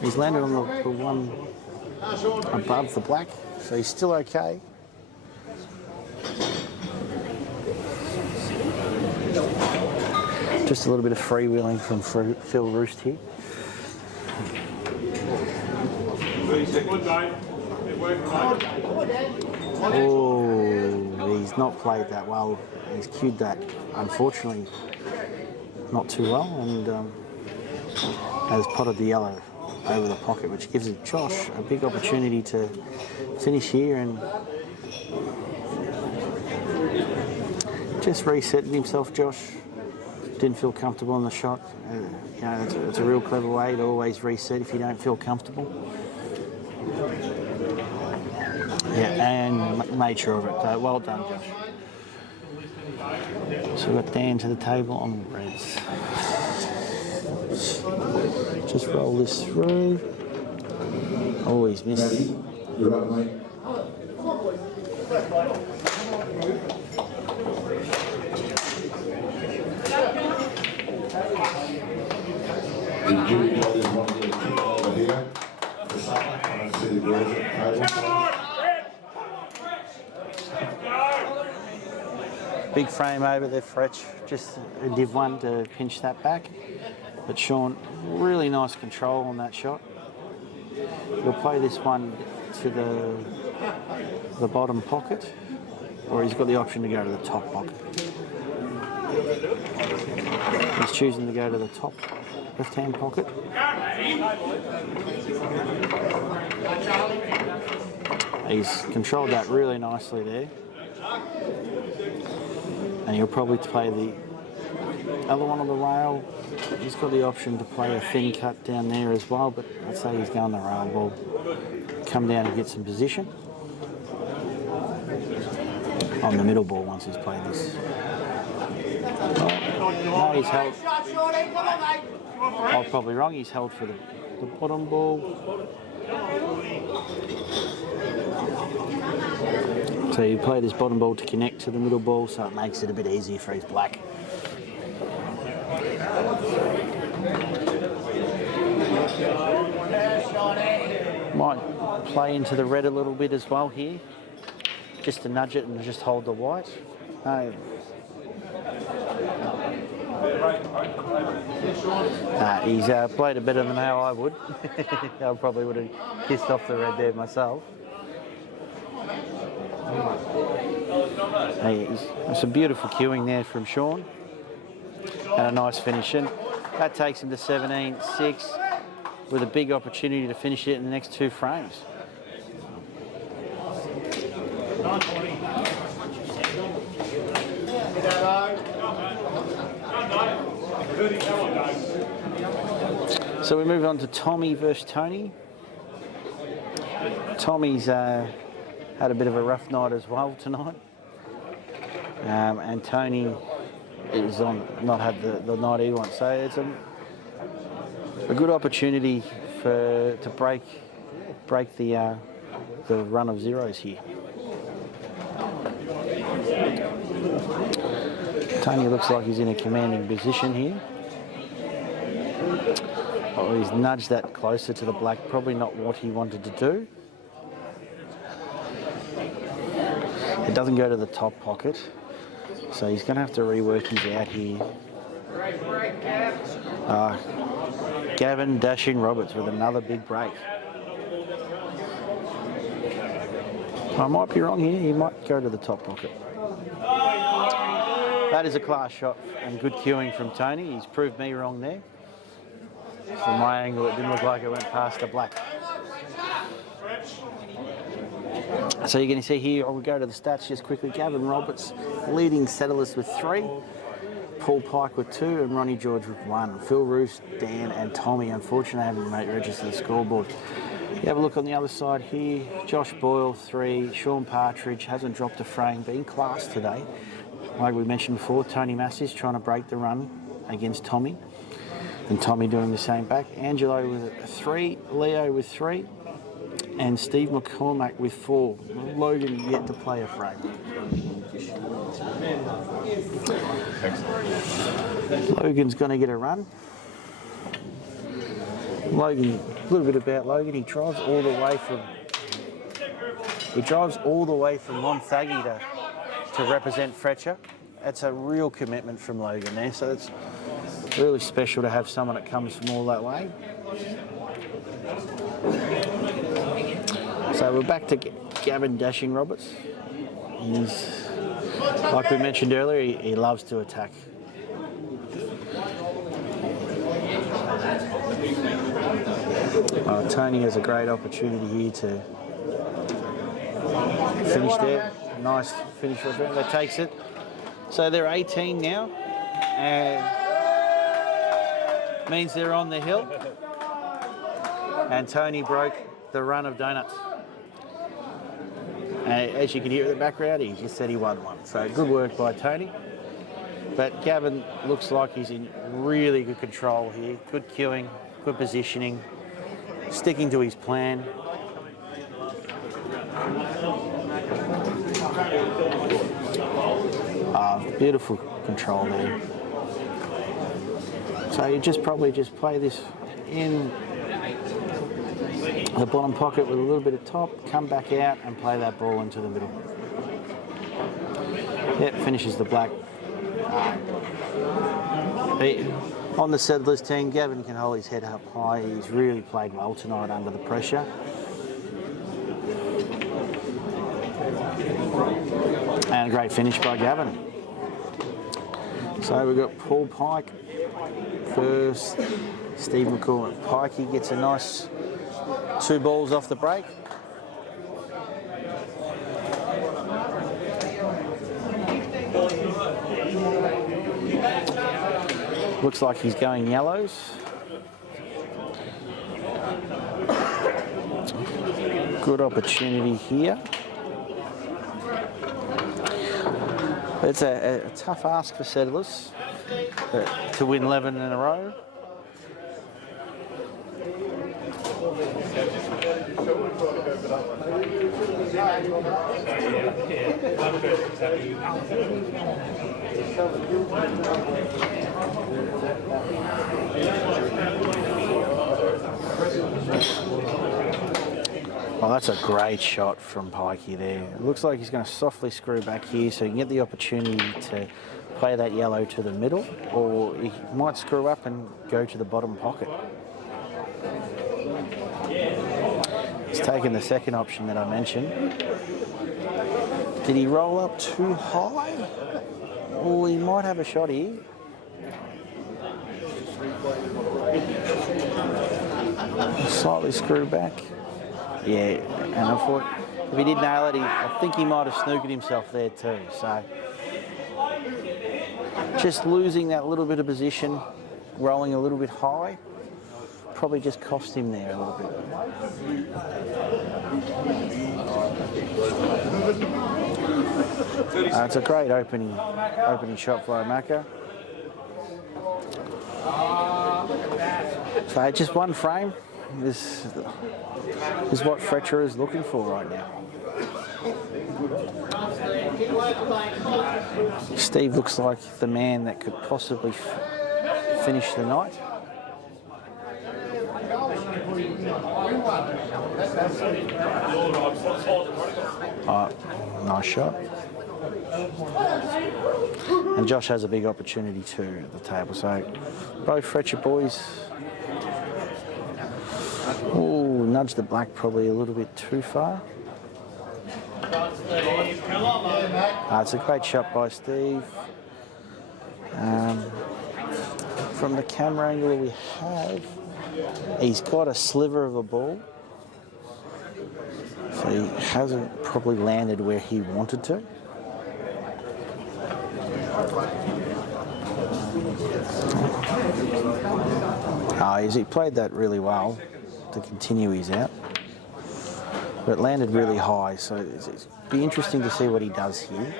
he's landed on the one above the black, so he's still okay. Just a little bit of freewheeling from Phil Roost here. Oh, he's not played that well. He's cued that, unfortunately, not too well, and has potted the yellow over the pocket, which gives Josh a big opportunity to finish here and just resetting himself. Josh didn't feel comfortable in the shot. You know, it's a real clever way to always reset if you don't feel comfortable. Yeah, and made sure of it. Well done, Josh. So we've got Dan to the table on reds. Just roll this through. Oh, he's missed. You're right, mate. The adjudicators want to get a kick over here for supper. I don't see the girls at the table. Big frame over there, Fretch. Just a div one to pinch that back. But Sean, really nice control on that shot. He'll play this one to the bottom pocket, or he's got the option to go to the top pocket. He's choosing to go to the top left-hand pocket. He's controlled that really nicely there. And he'll probably play the other one on the rail. He's got the option to play a thin cut down there as well, but I'd say he's going the rail ball. Come down and get some position on the middle ball once he's played this. No, he's held. I'm probably wrong. He's held for the bottom ball. So you play this bottom ball to connect to the middle ball, so it makes it a bit easier for his black. Might play into the red a little bit as well here, just to nudge it and just hold the white. He's played it better than how I would. I probably would have kissed off the red there myself. It's a beautiful cueing there from Sean and a nice finishing. That takes him to 17-6 with a big opportunity to finish it in the next 2 frames. So we move on to Tommy versus Tony. Tommy's had a bit of a rough night as well tonight, and Tony is not had the night he wants. So it's a good opportunity to break the run of zeros here. Tony looks like he's in a commanding position here. Oh, he's nudged that closer to the black, probably not what he wanted to do. It doesn't go to the top pocket, so he's going to have to rework his out here. Gavin Dashing Roberts with another big break. I might be wrong here, he might go to the top pocket. That is a class shot and good cueing from Tony. He's proved me wrong there. From my angle, it didn't look like it went past the black. So you're going to see here, I'll go to the stats just quickly. Gavin Roberts leading settlers with 3. Paul Pike with 2 and Ronnie George with 1. Phil Roos, Dan and Tommy, unfortunately, haven't made register the scoreboard. You have a look on the other side here. Josh Boyle, 3. Sean Partridge hasn't dropped a frame, but in class today. Like we mentioned before, Tony Massey's trying to break the run against Tommy. And Tommy doing the same back. Angelo with a 3. Leo with 3. And Steve McCormack with 4. Logan yet to play a frame. Logan's going to get a run. Logan, a little bit about Logan. He drives all the way from Monthaggy to represent FRECCIA. That's a real commitment from Logan there. So it's really special to have someone that comes from all that way. So we're back to Gavin Dashing Roberts. He's, like we mentioned earlier, he loves to attack. Tony has a great opportunity here to finish there. Nice finish for him. That takes it. So they're 18 now, and means they're on the hill. And Tony broke the run of donuts. As you can hear in the background, he just said he won one. So good work by Tony. But Gavin looks like he's in really good control here. Good cueing, good positioning, sticking to his plan. Beautiful control there. So you probably just play this in the bottom pocket with a little bit of top, come back out and play that ball into the middle. Yep, finishes the black. On the Settlers team, Gavin can hold his head up high. He's really played well tonight under the pressure. And a great finish by Gavin. So we've got Paul Pike first. Steve McCall. Pikey gets a nice 2 balls off the break. Looks like he's going yellows. Good opportunity here. It's a tough ask for Settlers to win 11 in a row. Well, that's a great shot from Pikey there. It looks like he's going to softly screw back here so you can get the opportunity to play that yellow to the middle, or he might screw up and go to the bottom pocket. He's taken the second option that I mentioned. Did he roll up too high? Oh, he might have a shot here. Slightly screw back. Yeah, and I thought if he did nail it, I think he might have snookered himself there too. So just losing that little bit of position, rolling a little bit high, probably just cost him there a little bit. It's a great opening shot by Macca. So just one frame. This is what FRECCIA is looking for right now. Steve looks like the man that could possibly finish the night. Nice shot. And Josh has a big opportunity too at the table. So both FRECCIA boys. Oh, nudged the black probably a little bit too far. It's a great shot by Steve. From the camera angle we have, he's got a sliver of a ball. So he hasn't probably landed where he wanted to. He played that really well to continue his out. But it landed really high, so it'd be interesting to see what he does here.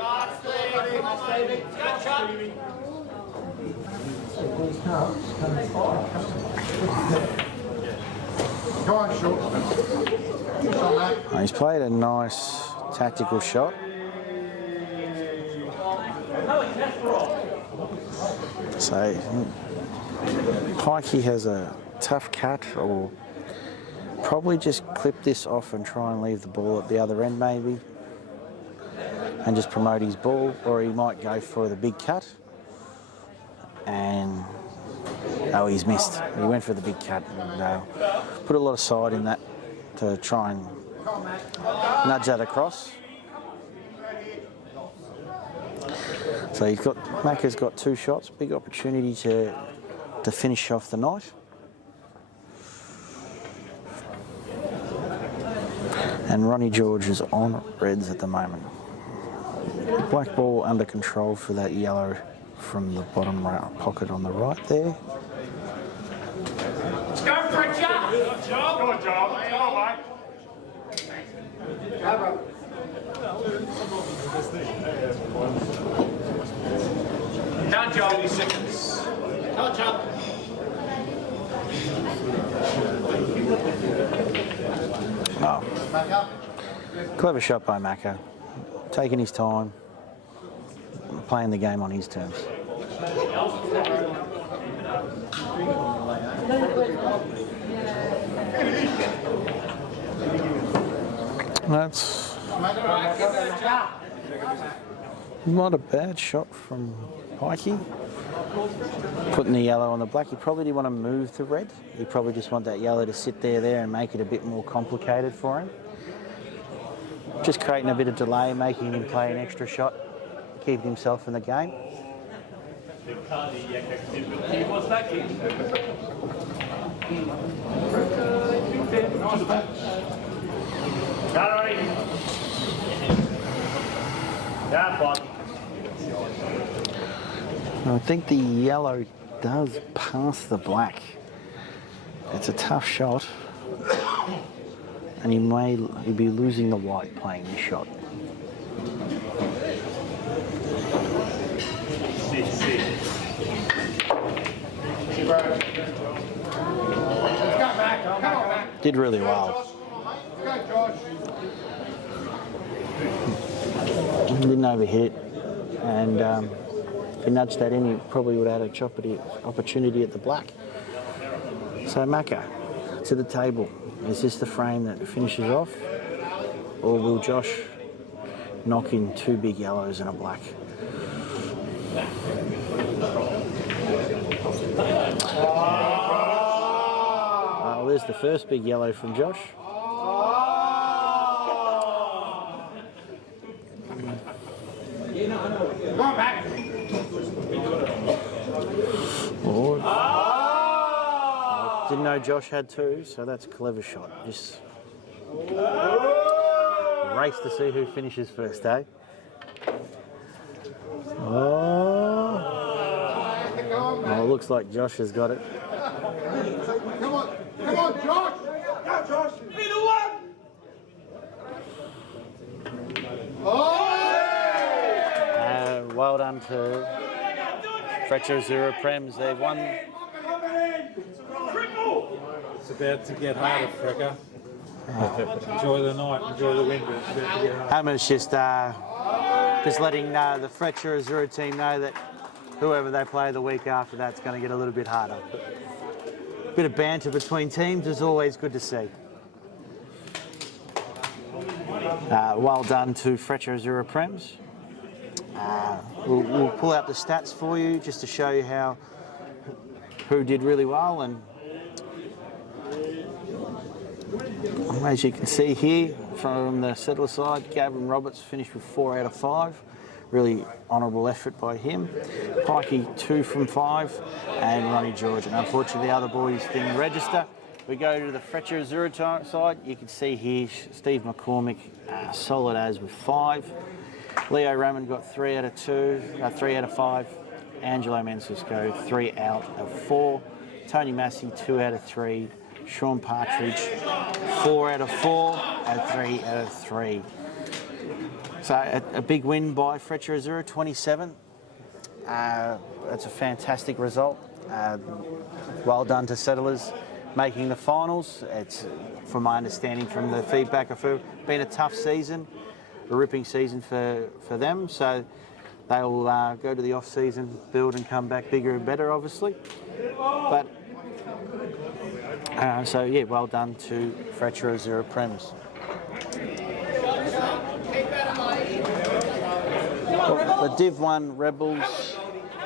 He's played a nice tactical shot. So Pikey has a tough cut, or probably just clip this off and try and leave the ball at the other end maybe, and just promote his ball, or he might go for the big cut and he's missed. He went for the big cut and put a lot of side in that to try and nudge that across. So Macca's got 2 shots, big opportunity to finish off the night. And Ronnie George is on reds at the moment. Black ball under control for that yellow from the bottom right pocket on the right there. Let's go, FRECCIA! Good job. Good job. Come on, mate. Done, Joe. 30 seconds. Go, Joe. Oh. Clever shot by Macca. Taking his time. playing the game on his terms. That's not a bad shot from Pikey. Putting the yellow on the black. He probably didn't want to move the red. He probably just want that yellow to sit there and make it a bit more complicated for him. Just creating a bit of delay, making him play an extra shot, keeping himself in the game. I think the yellow does pass the black. It's a tough shot, and he'll be losing the white playing this shot. Did really well. Didn't overhit, and if he nudged that in, he probably would have had a opportunity at the black. So Macca to the table. Is this the frame that finishes off, or will Josh knock in two big yellows and a black? Well, there's the first big yellow from Josh. Didn't know Josh had two, so that's a clever shot. Just race to see who finishes first, eh? Oh, it looks like Josh has got it. Come on, Josh! Go, Josh! Be the one! Well done to FRECCIA AZZURRA Prems. They've won. It's about to get harder, Frecker. Enjoy the night, enjoy the win, but it's about to get harder. Hammer's just letting the FRECCIA AZZURRA team know that whoever they play the week after that's going to get a little bit harder. But a bit of banter between teams is always good to see. Well done to FRECCIA AZZURRA Prems. We'll pull out the stats for you just to show you who did really well, and as you can see here from the settler side, Gavin Roberts finished with 4 out of 5. Really honourable effort by him. Pikey 2 from 5, and Ronnie George. And unfortunately the other boys didn't register. We go to the FRECCIA AZZURRA side. You can see here Steve McCormick solid as with 5. Leo Raymond got 3 out of 5. Angelo Mansisco 3 out of 4. Tony Massey 2 out of 3. Sean Partridge 4 out of 4 and 3 out of 3. So a big win by FRECCIA AZZURRA, 27. That's a fantastic result. Well done to Settlers making the finals. It's, from my understanding from the feedback, it's been a tough season, a ripping season for them. So they'll go to the off season, build and come back bigger and better, obviously. But so yeah, well done to FRECCIA AZZURRA Prems. Well, the Div 1 Rebels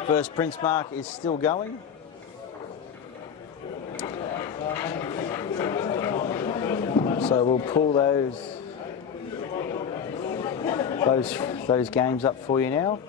versus Prince Mark is still going. So we'll pull those games up for you now.